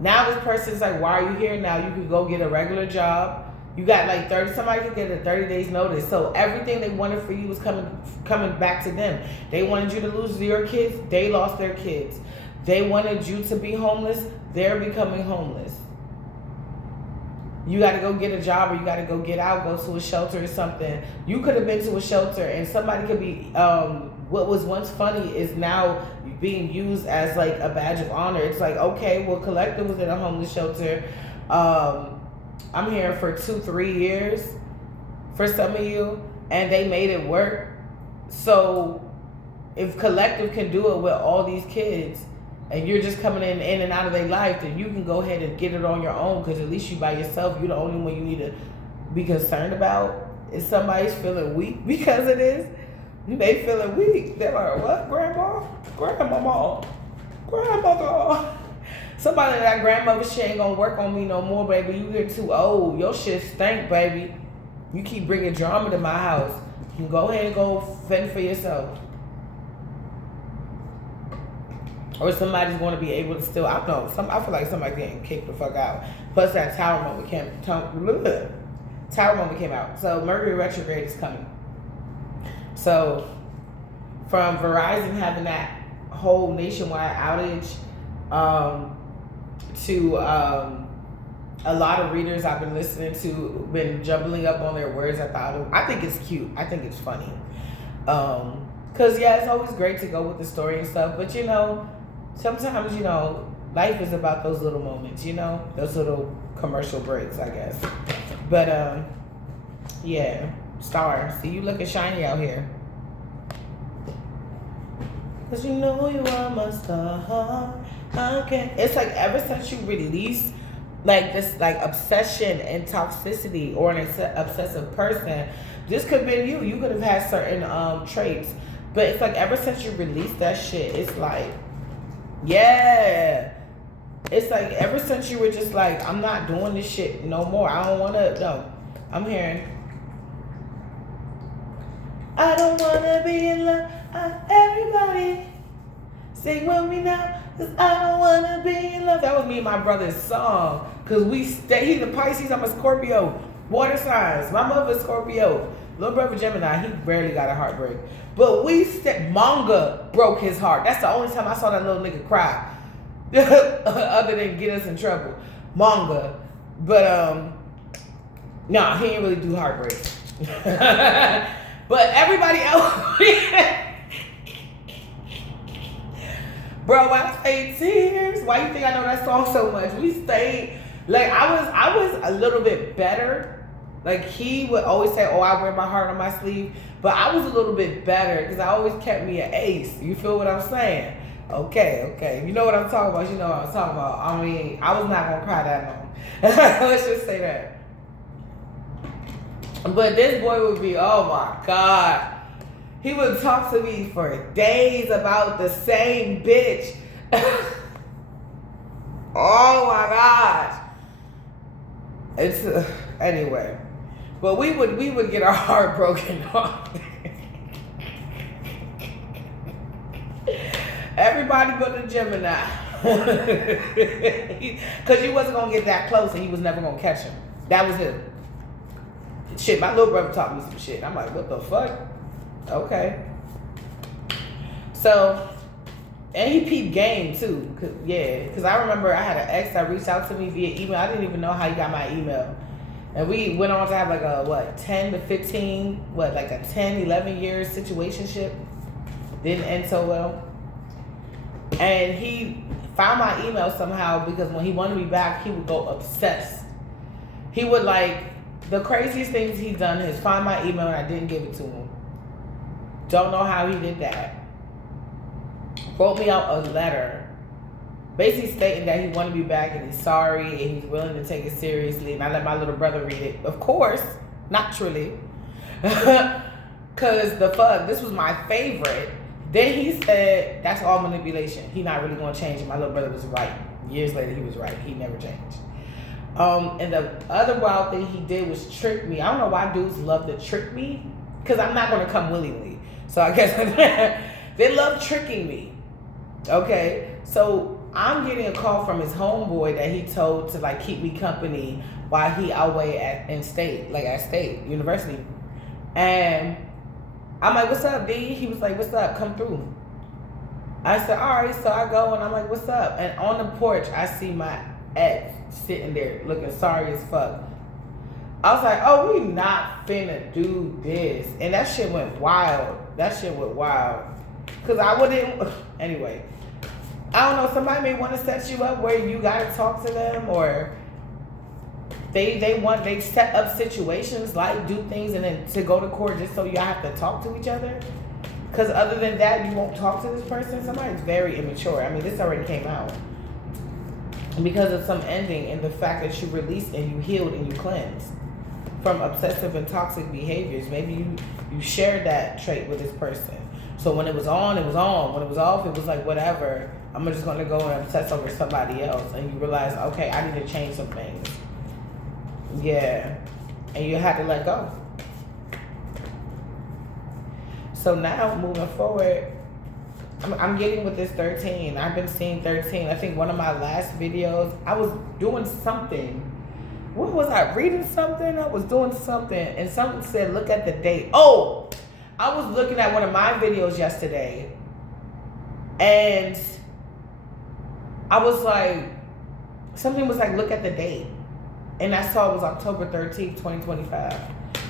Now this person's like, why are you here now? You could go get a regular job. You got like 30, somebody could get a 30 days notice. So everything they wanted for you was coming back to them. They wanted you to lose your kids, they lost their kids. They wanted you to be homeless, they're becoming homeless. You got to go get a job, or you got to go get out, go to a shelter or something. You could have been to a shelter and somebody could be, what was once funny is now being used as like a badge of honor. It's like, okay, well, Collective was in a homeless shelter. I'm here for 2-3 years for some of you, and they made it work. So if Collective can do it with all these kids, and you're just coming in and out of their life, then you can go ahead and get it on your own, because at least you by yourself. You're the only one you need to be concerned about. If somebody's feeling weak because of this, they feeling weak. They're like, what, grandma? Grandmama? Grandmother? Somebody that grandmother shit ain't gonna work on me no more, baby. You get too old. Your shit stink, baby. You keep bringing drama to my house. You can go ahead and go fend for yourself. Or somebody's going to be able to still, I don't know, I feel like somebody's getting kicked the fuck out. Plus that Tower moment came out. So Mercury retrograde is coming. So from Verizon having that whole nationwide outage, to a lot of readers I've been listening to, been jumbling up on their words. I think it's cute. I think it's funny. Cause yeah, it's always great to go with the story and stuff, but you know, sometimes, you know, life is about those little moments, you know, those little commercial breaks, I guess. But yeah, Star, see, you looking shiny out here. Cause you know you are my star. Okay. It's like ever since you released like this like obsession and toxicity, or an obsessive person, this could have been you. You could have had certain traits. But it's like ever since you released that shit, it's like, yeah. It's like ever since you were just like, I'm not doing this shit no more. I don't want to, no. I'm hearing, I don't want to be in love. Everybody sing with me now, cause I don't want to be in love. That was me and my brother's song. Cause he's a Pisces, I'm a Scorpio. Water signs. My mother's Scorpio. Little brother Gemini, he barely got a heartbreak. But Manga broke his heart. That's the only time I saw that little nigga cry. Other than get us in trouble. Manga. But, nah, he didn't really do heartbreaks. But everybody else... Bro, I stayed tears. Why you think I know that song so much? We stayed... Like, I was a little bit better. Like, he would always say, oh, I wear my heart on my sleeve. But I was a little bit better because I always kept me an ace. You feel what I'm saying? Okay. You know what I'm talking about. You know what I'm talking about. I mean, I was not going to cry that long. Let's just say that. But this boy would be, oh, my God. He would talk to me for days about the same bitch. Oh, my gosh. It's anyway, but we would get our heart broken off. Everybody but the Gemini, because you wasn't gonna get that close, and he was never gonna catch him. That was it. Shit, my little brother taught me some shit. I'm like, what the fuck? Okay. So. And he peeped game too, cause I remember I had an ex that reached out to me via email. I didn't even know how he got my email. And we went on to have like a 10 to 15, like a 10, 11 years situationship. Didn't end so well. And he found my email somehow, because when he wanted me back, he would go obsessed. He would the craziest things he'd done is find my email and I didn't give it to him. Don't know how he did that. Wrote me out a letter basically stating that he wanted me back and he's sorry and he's willing to take it seriously, and I let my little brother read it, of course, naturally. Cause this was my favorite. Then he said that's all manipulation, he not really gonna change, and my little brother was right. Years later he was right, he never changed. And the other wild thing he did was trick me. I don't know why dudes love to trick me, cause I'm not gonna come willingly, so I guess they love tricking me. Okay, so I'm getting a call from his homeboy that he told to like keep me company while he away at State University. And I'm like, what's up, D? He was like, what's up? Come through. I said, all right. So I go and I'm like, what's up? And on the porch, I see my ex sitting there looking sorry as fuck. I was like, oh, we not finna do this. And that shit went wild. Because I wouldn't, anyway. I don't know, somebody may want to set you up where you got to talk to them, or they set up situations like do things and then to go to court just so you have to talk to each other. Because other than that, you won't talk to this person. Somebody's very immature. I mean, this already came out. And because of some ending and the fact that you released and you healed and you cleansed from obsessive and toxic behaviors. Maybe you shared that trait with this person. So when it was on, it was on. When it was off, it was like, whatever. I'm just going to go and obsess over somebody else. And you realize, okay, I need to change some things. Yeah. And you had to let go. So now, moving forward, I'm getting with this 13. I've been seeing 13. I think one of my last videos, I was doing something. What was I? Reading something? I was doing something. And something said, look at the date. Oh! I was looking at one of my videos yesterday. And I was like, something was like, look at the date. And I saw it was October 13th, 2025.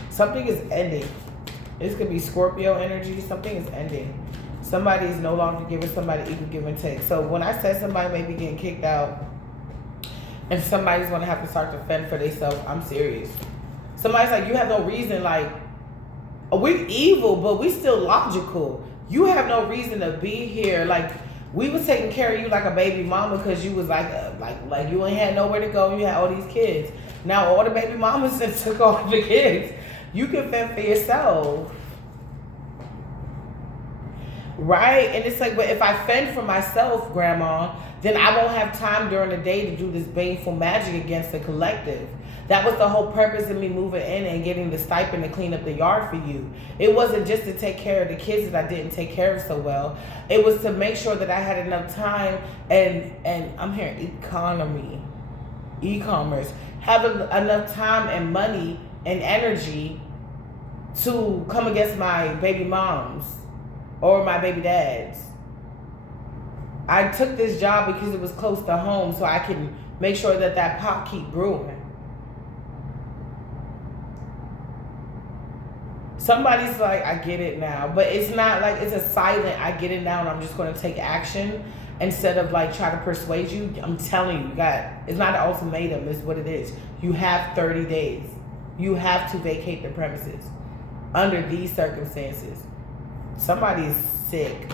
Something is ending. This could be Scorpio energy. Something is ending. Somebody is no longer giving somebody equal give and take. So when I said somebody may be getting kicked out and somebody's going to have to start to fend for themselves, I'm serious. Somebody's like, you have no reason, like, we're evil, but we still logical. You have no reason to be here. Like, we was taking care of you like a baby mama because you was like you ain't had nowhere to go. You had all these kids. Now all the baby mamas just took all the kids. You can fend for yourself. Right? And it's like, but if I fend for myself, Grandma, then I won't have time during the day to do this baneful magic against the collective. That was the whole purpose of me moving in and getting the stipend to clean up the yard for you. It wasn't just to take care of the kids that I didn't take care of so well. It was to make sure that I had enough time and I'm hearing economy, e-commerce, having enough time and money and energy to come against my baby moms or my baby dads. I took this job because it was close to home so I can make sure that that pot keep brewing. Somebody's like, I get it now. But it's not like it's a silent, I get it now and I'm just going to take action instead of like try to persuade you. I'm telling you, it's not an ultimatum, it's what it is. You have 30 days. You have to vacate the premises under these circumstances. Somebody's sick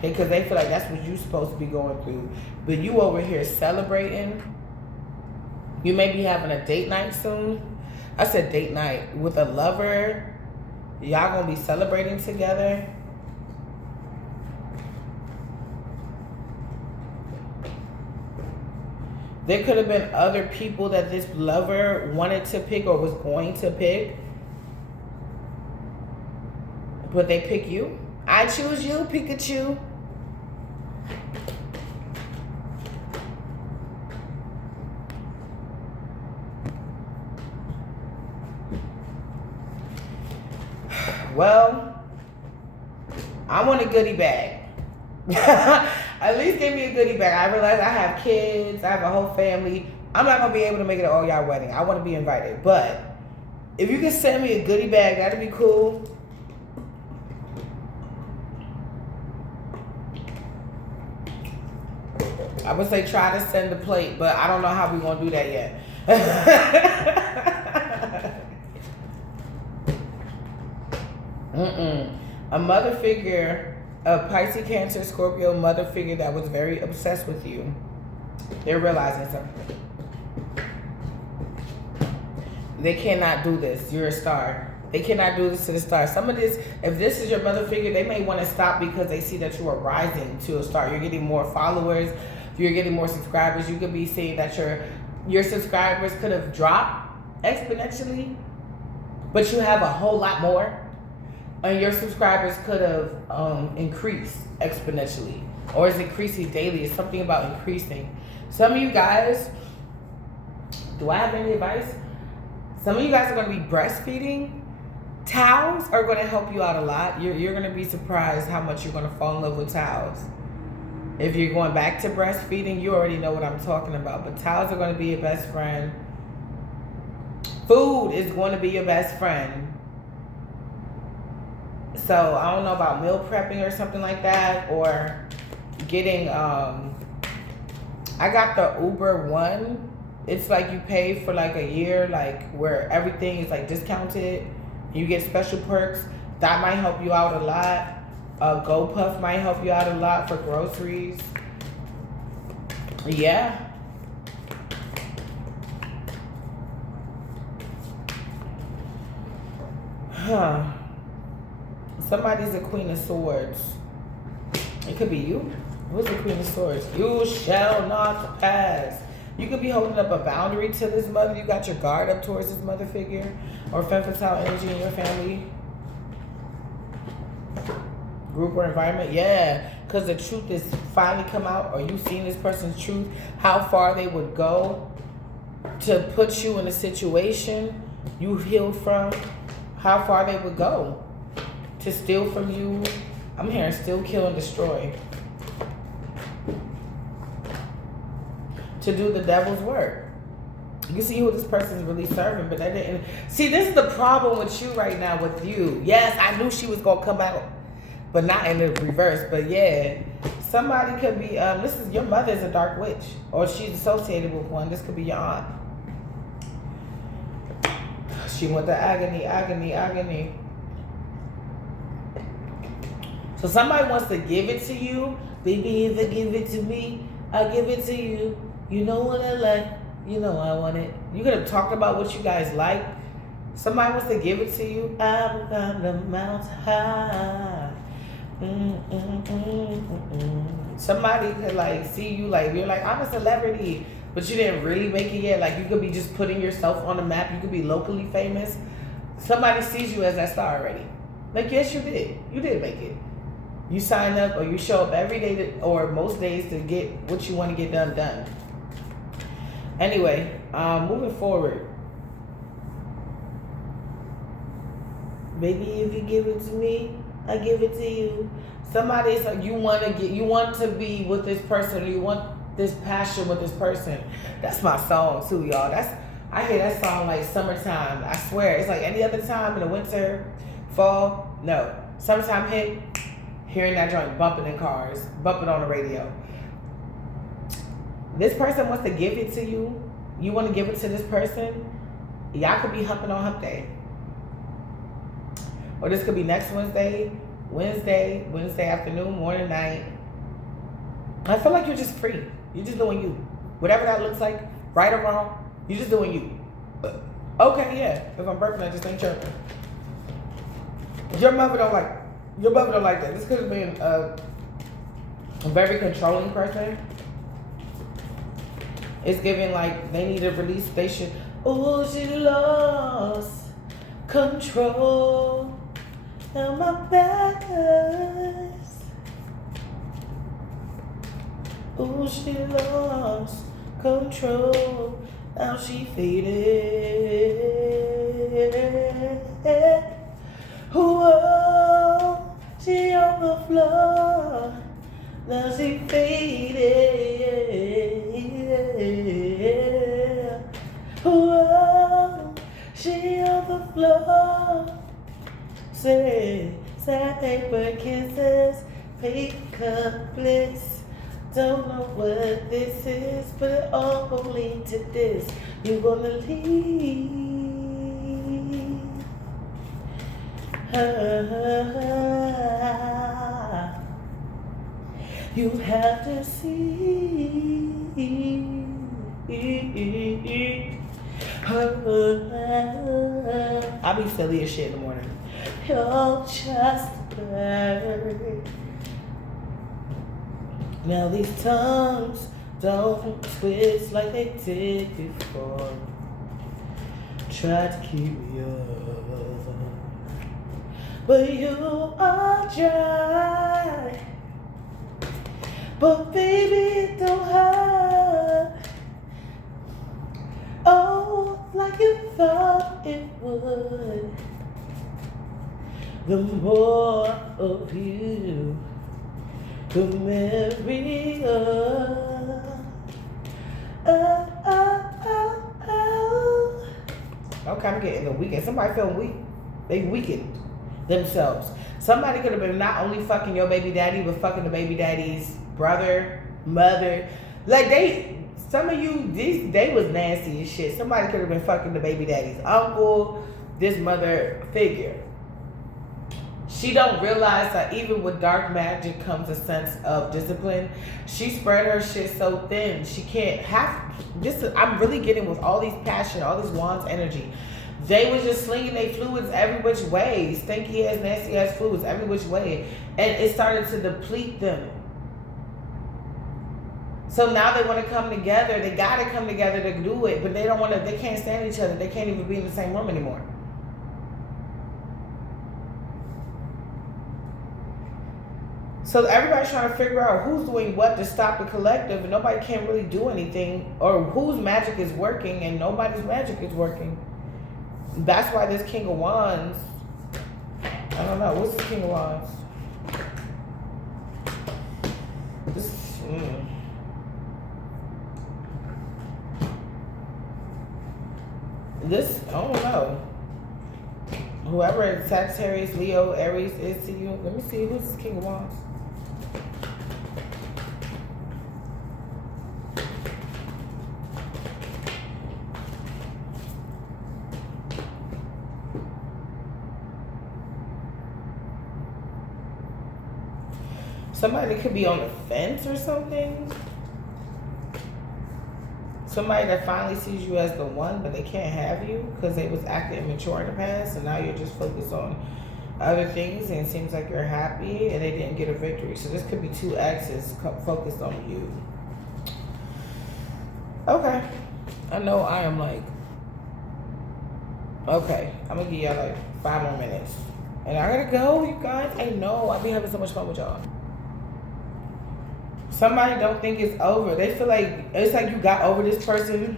because they feel like that's what you're supposed to be going through. But you over here celebrating. You may be having a date night soon. I said date night with a lover. Y'all gonna be celebrating together. There could have been other people that this lover wanted to pick or was going to pick. But they pick you. I choose you, Pikachu. Well, I want a goodie bag. At least give me a goodie bag. I realize I have kids. I have a whole family. I'm not going to be able to make it an all-y'all wedding. I want to be invited. But if you can send me a goodie bag, that'd be cool. I would say try to send the plate, but I don't know how we're going to do that yet. A mother figure, a Pisces, Cancer, Scorpio mother figure that was very obsessed with you. They're realizing something. They cannot do this. You're a star. They cannot do this to the star. Some of this, if this is your mother figure, they may want to stop because they see that you are rising to a star. You're getting more followers. You're getting more subscribers. You could be seeing that your subscribers could have dropped exponentially, but you have a whole lot more. And your subscribers could have increased exponentially. Or is it increasing daily? It's something about increasing. Some of you guys, do I have any advice? Some of you guys are going to be breastfeeding. Towels are going to help you out a lot. You're going to be surprised how much you're going to fall in love with towels. If you're going back to breastfeeding, you already know what I'm talking about. But towels are going to be your best friend. Food is going to be your best friend. So I don't know about meal prepping or something like that, or getting I got the Uber One. It's like you pay for like a year, like where everything is like discounted. You get special perks. That might help you out a lot. GoPuff might help you out a lot for groceries. Yeah. Huh. Somebody's a Queen of Swords. It could be you. Who's the Queen of Swords? You shall not pass. You could be holding up a boundary to this mother. You got your guard up towards this mother figure or femme fatale energy in your family, group, or environment. Yeah, because the truth is finally come out, or you seen this person's truth, how far they would go to put you in a situation you healed from, how far they would go to steal from you. I'm hearing steal, kill, and destroy. To do the devil's work. You can see who this person is really serving, but that didn't. See, this is the problem with you right now, with you. Yes, I knew she was going to come out, but not in the reverse. But yeah, somebody could be, this is your mother is a dark witch, or she's associated with one. This could be your aunt. She went to agony, agony, agony. So somebody wants to give it to you. Baby, if you give it to me, I'll give it to you. You know what I like. You know I want it. You could have talked about what you guys like. Somebody wants to give it to you. I'm gonna mount high. Somebody could like see you like, you're like, I'm a celebrity, but you didn't really make it yet. Like you could be just putting yourself on the map. You could be locally famous. Somebody sees you as that star already. Like, yes, you did. You did make it. You sign up or you show up every day or most days to get what you want to get done. Anyway, moving forward. Baby, if you give it to me, I give it to you. Somebody's like, you want to be with this person, or you want this passion with this person. That's my song too, y'all. I hear that song like summertime. I swear, it's like any other time in the winter, fall. No, summertime hit. Hearing that joint bumping in cars, bumping on the radio. This person wants to give it to you. You want to give it to this person. Y'all could be humping on hump day. Or this could be next Wednesday afternoon, morning, night. I feel like you're just free. You're just doing you. Whatever that looks like, right or wrong, you're just doing you. Okay, yeah. If I'm burping, I just ain't chirping. Your mother don't like that. This could have been a very controlling person. It's giving like they need a release station. Oh, she lost control of my battles. Oh, she lost control. Now she faded. Whoa, she on the floor. Now she faded. Whoa, she on the floor. Say, paper kisses, fake couplets. Don't know what this is, but it all gon' lead to this. You gonna leave her. You have to see her. I be silly as shit in the morning. You're just a bird. Now these tongues don't twist like they did before. Try to keep me up, but you are dry. But baby, it don't hurt. Oh, like you thought it would. The more of you, the merrier. Okay, I'm getting the weekend. Somebody feeling weak. They weakened themselves. Somebody could have been not only fucking your baby daddy, but fucking the baby daddy's brother, mother. Like some of you, they was nasty as shit. Somebody could have been fucking the baby daddy's uncle, this mother figure. She don't realize that even with dark magic comes a sense of discipline. She spread her shit so thin. She can't have this. I'm really getting with all these passion, all this wands energy. They was just slinging their fluids every which way. Stinky ass, nasty ass fluids every which way. And it started to deplete them. So now they want to come together. They got to come together to do it. But they don't want to, they can't stand each other. They can't even be in the same room anymore. So everybody's trying to figure out who's doing what to stop the collective, and nobody can really do anything, or whose magic is working and nobody's magic is working. That's why this King of Wands, I don't know, what's the King of Wands? This, I don't know. Whoever Sagittarius, Leo, Aries is to you, let me see, who's this King of Wands? Somebody that could be on the fence or something. Somebody that finally sees you as the one, but they can't have you because they was acting immature in the past, and now you're just focused on other things, and it seems like you're happy, and they didn't get a victory. So this could be two exes focused on you. Okay. I know I am like, okay, I'm gonna give y'all like 5 more minutes. And I gotta go, you guys. I know, I be having so much fun with y'all. Somebody don't think it's over. They feel like it's like you got over this person.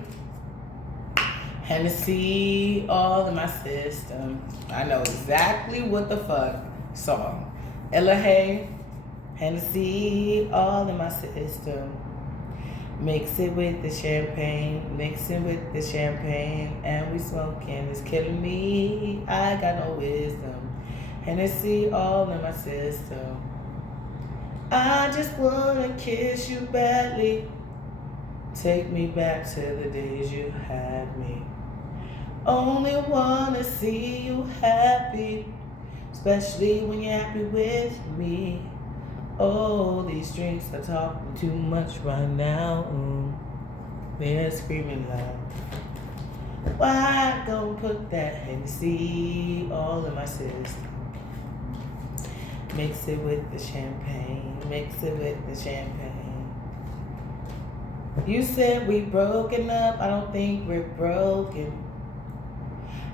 Hennessy all in my system. I know exactly what the fuck song. Ella Hay, Hennessy all in my system. Mix it with the champagne, mixing with the champagne, and we smoking. It's killing me. I got no wisdom. Hennessy all in my system. I just wanna kiss you badly. Take me back to the days you had me. Only wanna see you happy, especially when you're happy with me. Oh, these drinks are talking too much right now. They're screaming loud. Why don't put that Hennessy all in my system? Mix it with the champagne, mix it with the champagne. You said we broken up, I don't think we're broken.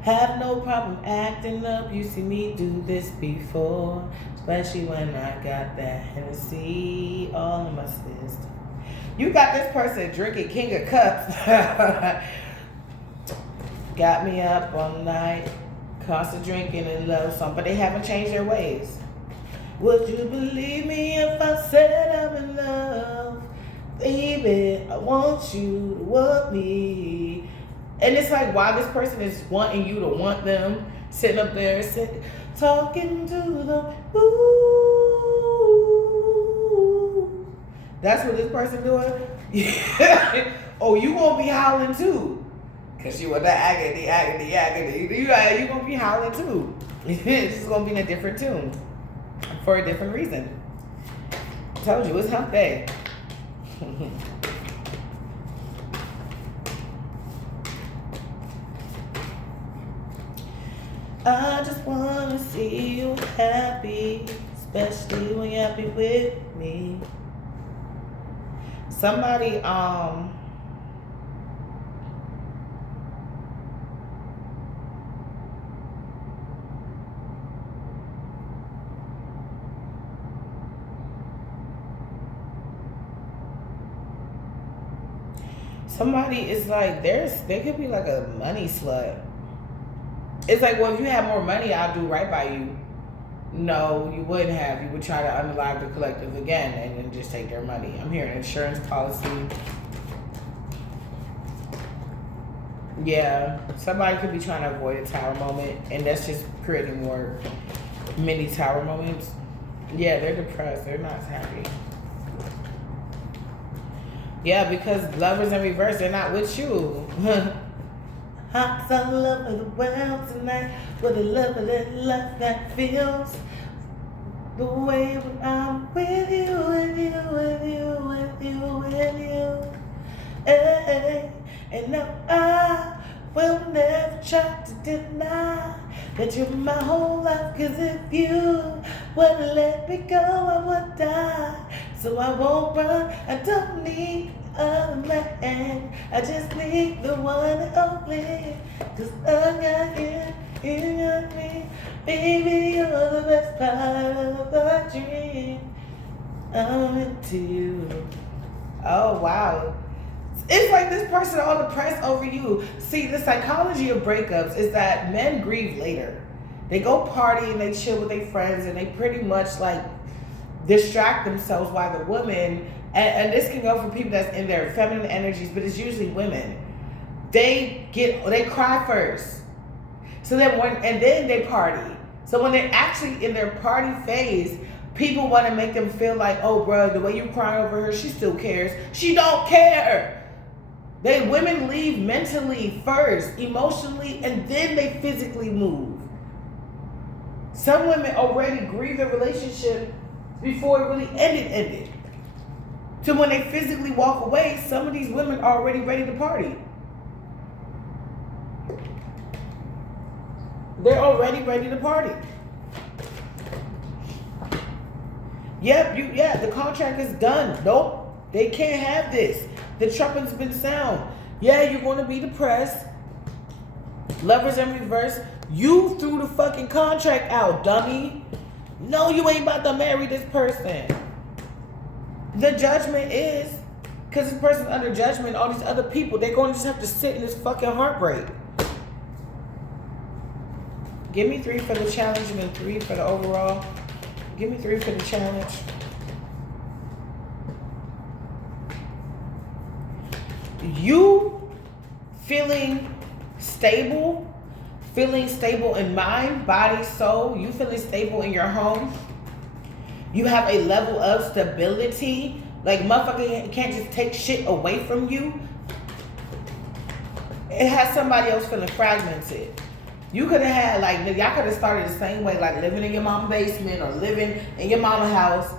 Have no problem acting up, you see me do this before. Especially when I got that Hennessy all in my system. You got this person drinking King of Cups. Got me up all night, constant drinking and love song, but they haven't changed their ways. Would you believe me if I said I'm in love? Baby, I want you to want me. And it's like, why this person is wanting you to want them, sitting up there, talking to them. Ooh. That's what this person doing? Oh, you gonna be howling too. Cause you want the agony. You gonna be howling too. It's just gonna be in a different tune. For a different reason. I told you, it's hump day. I just wanna see you happy, especially when you're happy with me. Somebody, Somebody is like, they could be like a money slut. It's like, well, if you had more money, I'll do right by you. No, you wouldn't have. You would try to unalive the collective again and then just take their money. I'm hearing insurance policy. Yeah, somebody could be trying to avoid a tower moment, and that's just creating more mini tower moments. Yeah, they're depressed. They're not happy. Yeah, because lovers in reverse, they're not with you. Hearts all over the world tonight with a love that feels the way when I'm with you, with you, with you, with you, with you. Hey, and now I will never try to deny that you're my whole life, cause if you wouldn't let me go, I would die. So I won't run, I don't need other man, I just need the one and only, cause I got you got me, baby, you're the best part of my dream, I'm into you. Oh wow. It's like this person all depressed over you. See, the psychology of breakups is that men grieve later. They go party and they chill with their friends and they pretty much like distract themselves while the woman, and this can go for people that's in their feminine energies, but it's usually women. They cry first. So then then they party. So when they're actually in their party phase, people want to make them feel like, oh bro, the way you cry over her, she still cares. She don't care. Women leave mentally first, emotionally, and then they physically move. Some women already grieve the relationship before it really ended. So when they physically walk away, some of these women are already ready to party. They're already ready to party. Yep, the contract is done. Nope, they can't have this. The trumpet's been sound. Yeah, you're going to be depressed. Lovers in reverse. You threw the fucking contract out, dummy. No, you ain't about to marry this person. The judgment is, because this person's under judgment, all these other people, they're going to just have to sit in this fucking heartbreak. Give me 3 for the challenge and then 3 for the overall. Give me 3 for the challenge. You feeling stable in mind, body, soul. You feeling stable in your home. You have a level of stability. Like, motherfucker can't just take shit away from you. It has somebody else feeling fragmented. You could have had, like, y'all could have started the same way, like living in your mama's basement or living in your mama's house.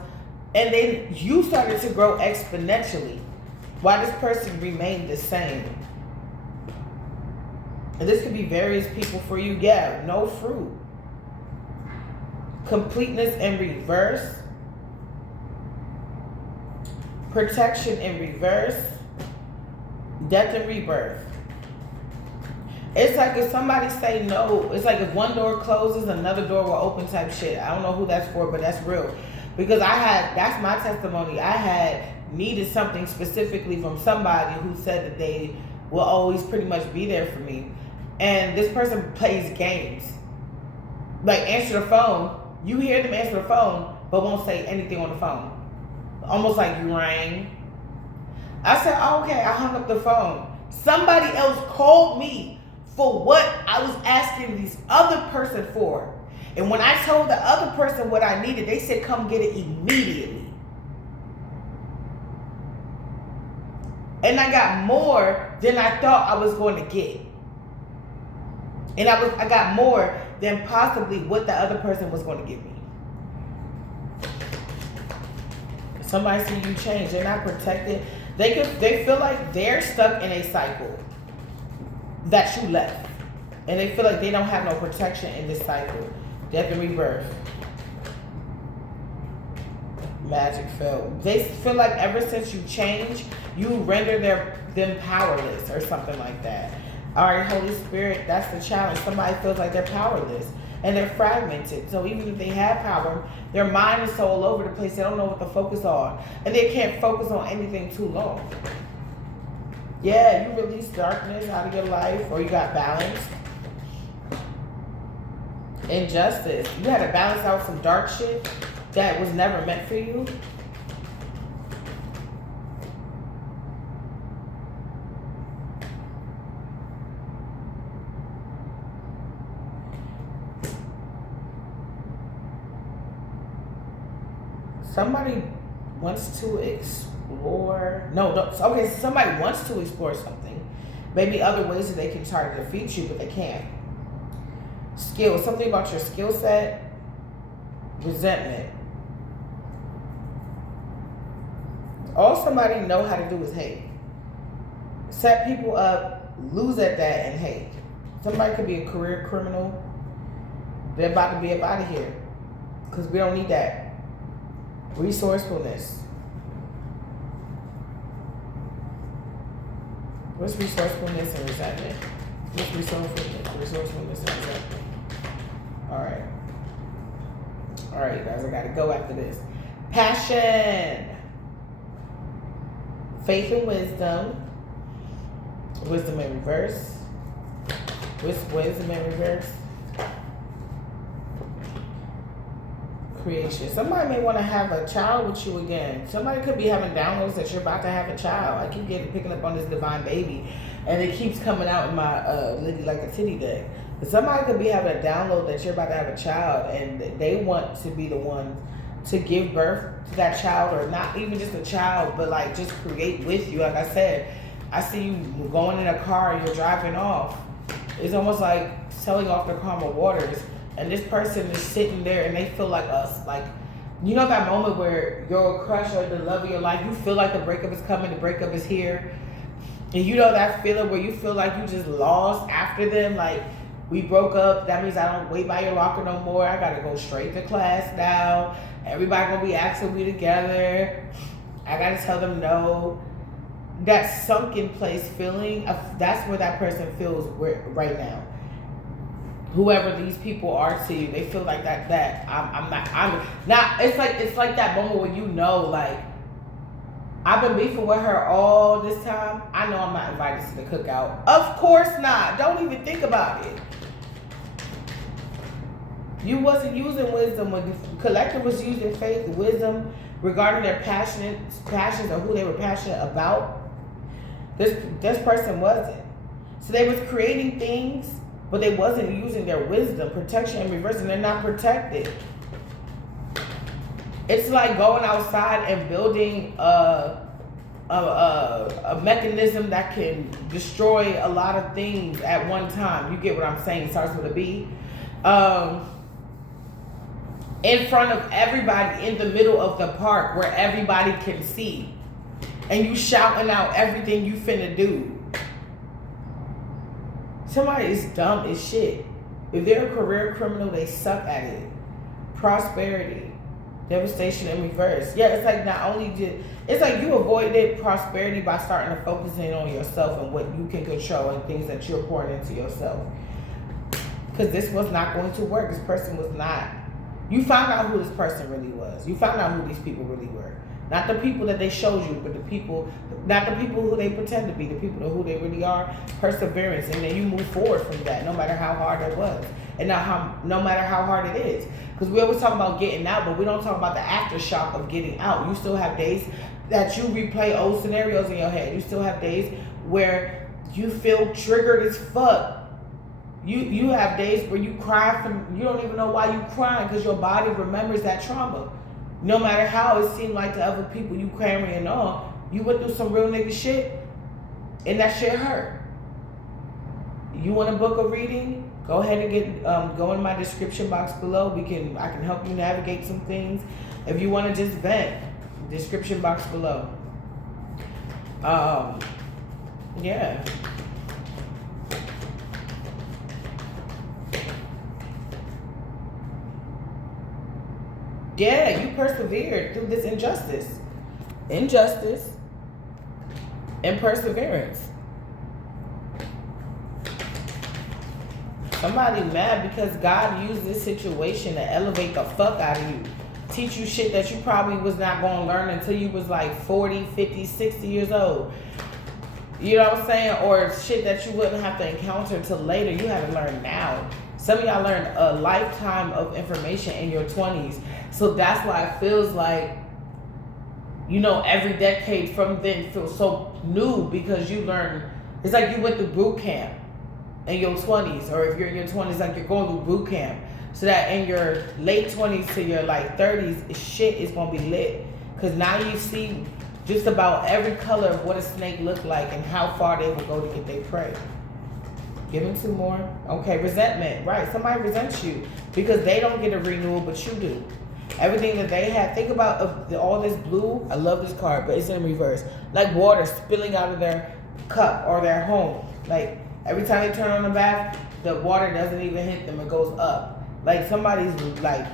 And then you started to grow exponentially while this person remained the same. And this could be various people for you. Yeah, no fruit. Completeness in reverse. Protection in reverse. Death and rebirth. It's like if somebody say no, it's like if one door closes, another door will open type shit. I don't know who that's for, but that's real. Because that's my testimony. I had needed something specifically from somebody who said that they will always pretty much be there for me. And this person plays games. Like, answer the phone. You hear them answer the phone, but won't say anything on the phone. Almost like you rang. I said, oh, okay, I hung up the phone. Somebody else called me for what I was asking this other person for. And when I told the other person what I needed, they said, come get it immediately. And I got more than I thought I was going to get. And I got more than possibly what the other person was going to give me. Somebody see you change. They're not protected. They feel like they're stuck in a cycle that you left. And they feel like they don't have no protection in this cycle. Death and rebirth. Magic fell. They feel like ever since you change, you render them powerless or something like that. All right, Holy Spirit, that's the challenge. Somebody feels like they're powerless and they're fragmented. So even if they have power, their mind is so all over the place, they don't know what to focus on. And they can't focus on anything too long. Yeah, you release darkness out of your life, or you got balance. Injustice. You had to balance out some dark shit that was never meant for you. Somebody wants to explore. No, don't. Okay, so somebody wants to explore something. Maybe other ways that they can try to defeat you, but they can't. Skill. Something about your skill set. Resentment. All somebody know how to do is hate. Set people up, lose at that, and hate. Somebody could be a career criminal. They're about to be up out of here. Because we don't need that. Resourcefulness. What's resourcefulness and resentment? What's resourcefulness and resentment? Alright. Alright, guys, I gotta go after this. Passion. Faith and wisdom. Wisdom in reverse. Wisdom in reverse. Creation. Somebody may want to have a child with you again. Somebody could be having downloads that you're about to have a child. I keep picking up on this divine baby, and it keeps coming out in my Liddy like a titty deck. But somebody could be having a download that you're about to have a child, and they want to be the one to give birth to that child, or not even just a child, but like just create with you. Like I said, I see you going in a car and you're driving off. It's almost like selling off the karma waters. And this person is sitting there and they feel like us. Like, you know that moment where your crush or the love of your life, you feel like the breakup is coming, the breakup is here. And you know that feeling where you feel like you just lost after them. Like, we broke up, that means I don't wait by your locker no more. I gotta go straight to class now. Everybody gonna be asking we together. I gotta tell them no. That sunken place feeling, that's where that person feels right now. Whoever these people are to you, they feel like I'm not. It's like that moment where you know, like, I've been beefing with her all this time. I know I'm not invited to the cookout. Of course not. Don't even think about it. You wasn't using wisdom when the collective was using faith, wisdom regarding their passions or who they were passionate about. This person wasn't. So they was creating things, but they wasn't using their wisdom, protection and reverse, and they're not protected. It's like going outside and building a mechanism that can destroy a lot of things at one time. You get what I'm saying? It starts with a B. In front of everybody in the middle of the park where everybody can see. And you shouting out everything you finna do. Somebody is dumb as shit. If they're a career criminal, they suck at it. Prosperity. Devastation in reverse. Yeah, it's like not only it's like you avoided prosperity by starting to focus in on yourself and what you can control and things that you're pouring into yourself. Because this was not going to work. This person was not. You found out who this person really was. You found out who these people really were. Not the people that they showed you, but not the people who they pretend to be, the people who they really are. Perseverance, and then you move forward from that, no matter how hard it was, and no matter how hard it is. Because we always talk about getting out, but we don't talk about the aftershock of getting out. You still have days that you replay old scenarios in your head. You still have days where you feel triggered as fuck. You have days where you cry you don't even know why you crying, because your body remembers that trauma. No matter how it seemed like to other people you carrying on, you went through some real nigga shit, and that shit hurt. You want to book a reading? Go ahead and go in my description box below. I can help you navigate some things. If you want to just vent, description box below. Yeah. Yeah, you persevered through this injustice and perseverance. Somebody mad because God used this situation to elevate the fuck out of you. Teach you shit that you probably was not going to learn until you was like 40, 50, 60 years old. You know what I'm saying? Or shit that you wouldn't have to encounter till later. You had to learn now. Some of y'all learned a lifetime of information in your 20s. So that's why it feels like, you know, every decade from then feels so new because you learn. It's like you went to boot camp in your 20s, or if you're in your 20s, like you're going to boot camp. So that in your late 20s to your like 30s, shit is going to be lit. Because now you see just about every color of what a snake looked like and how far they will go to get their prey. Give them 2 more. Okay, resentment. Right, somebody resents you because they don't get a renewal, but you do. Everything that they had, think about all this blue. I love this card, but it's in reverse. Like water spilling out of their cup or their home. Like every time they turn on the bath, the water doesn't even hit them. It goes up. Like somebody's like,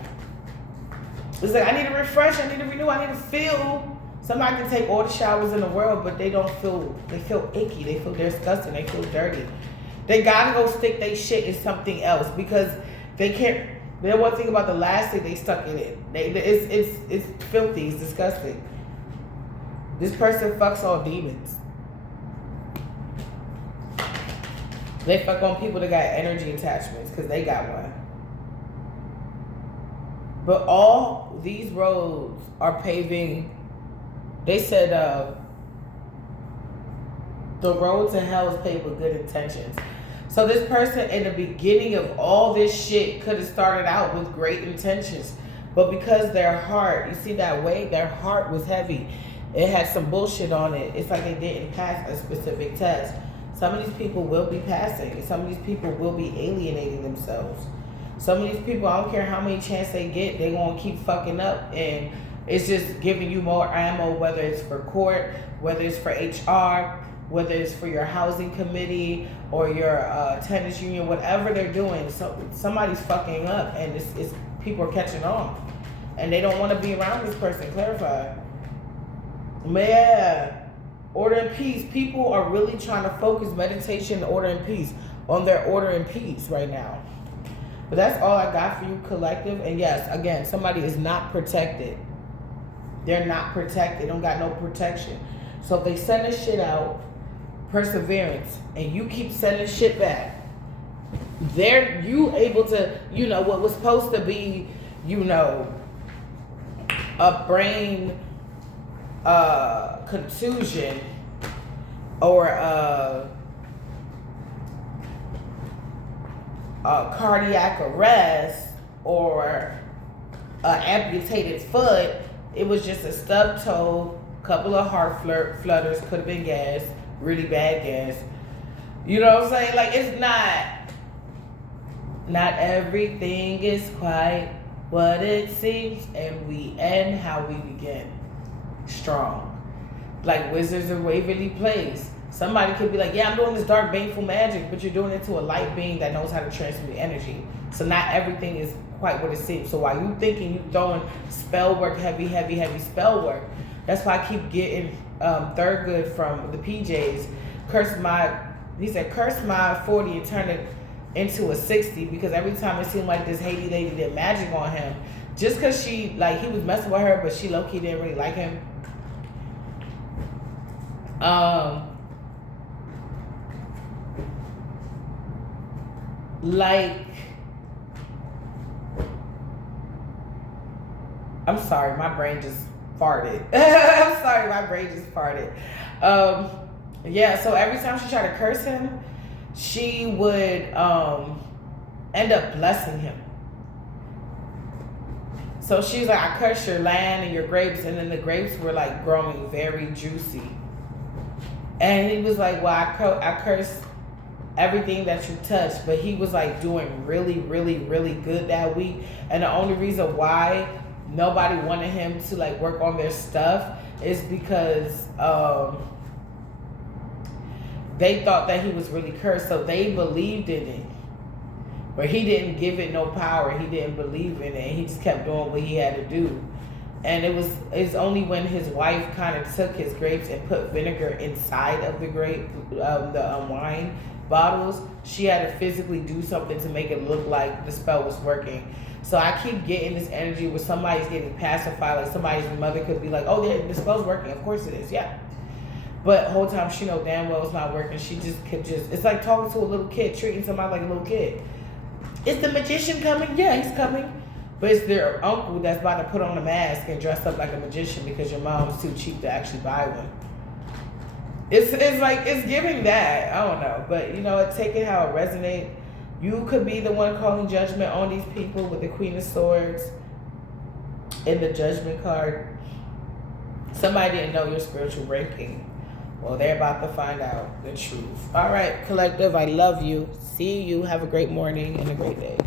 it's like, I need to refresh, I need to renew, I need to feel. Somebody can take all the showers in the world, but they don't feel, they feel icky, they feel disgusting, they feel dirty. They gotta go stick their shit in something else because they can't. They don't want to think about the last thing they stuck it in. It's filthy, it's disgusting. This person fucks on demons. They fuck on people that got energy attachments because they got one. But all these roads are paving. They said the road to hell is paved with good intentions. So this person in the beginning of all this shit could have started out with great intentions. But because their heart, you see that way, their heart was heavy. It had some bullshit on it. It's like they didn't pass a specific test. Some of these people will be passing. Some of these people will be alienating themselves. Some of these people, I don't care how many chances they get, they gonna keep fucking up. And it's just giving you more ammo, whether it's for court, whether it's for HR, whether it's for your housing committee or your tennis union, whatever they're doing. So somebody's fucking up, and it's people are catching on, and they don't want to be around this person. Clarify. Yeah. Order and peace. People are really trying to focus meditation, order and peace on their order and peace right now. But that's all I got for you, collective. And yes, again, somebody is not protected. They're not protected. They don't got no protection. So if they send this shit out, perseverance, and you keep sending shit back, you able to, you know, what was supposed to be, you know, a brain contusion or a cardiac arrest or an amputated foot. It was just a stubbed toe, couple of heart flutters, could have been gas, really bad gas. You know what I'm saying? Like, it's not everything is quite what it seems, and we end how we begin. Strong. Like Wizards of Waverly Place. Somebody could be like, yeah, I'm doing this dark, baneful magic, but you're doing it to a light being that knows how to transmute energy. So not everything is quite what it seems. So while you thinking you throwing spell work, heavy spell work, that's why I keep getting Thurgood from the PJs. He said, curse my 40 and turn it into a 60, because every time it seemed like this Haiti lady did magic on him, just because he was messing with her, but she low-key didn't really like him. I'm sorry, my brain just farted. Yeah, so every time she tried to curse him, she would end up blessing him. So she's like, I curse your land and your grapes, and then the grapes were like growing very juicy. And he was like, well, I curse everything that you touch, but he was like doing really, really, really good that week. And the only reason why nobody wanted him to like work on their stuff is because they thought that he was really cursed, so they believed in it. But he didn't give it no power. He didn't believe in it. He just kept doing what he had to do. And it's only when his wife kind of took his grapes and put vinegar inside of the wine bottles, she had to physically do something to make it look like the spell was working. So I keep getting this energy where somebody's getting pacified, like somebody's mother could be like, oh, the spell's working. Of course it is, yeah. But whole time she know damn well it's not working. She just could just, it's like talking to a little kid, treating somebody like a little kid. Is the magician coming? Yeah, he's coming. But it's their uncle that's about to put on a mask and dress up like a magician because your mom's too cheap to actually buy one. It's like, it's giving that. I don't know. But, you know, take it how it resonates. You could be the one calling judgment on these people with the Queen of Swords in the Judgment card. Somebody didn't know your spiritual ranking. Well, they're about to find out the truth. All right, collective, I love you. See you. Have a great morning and a great day.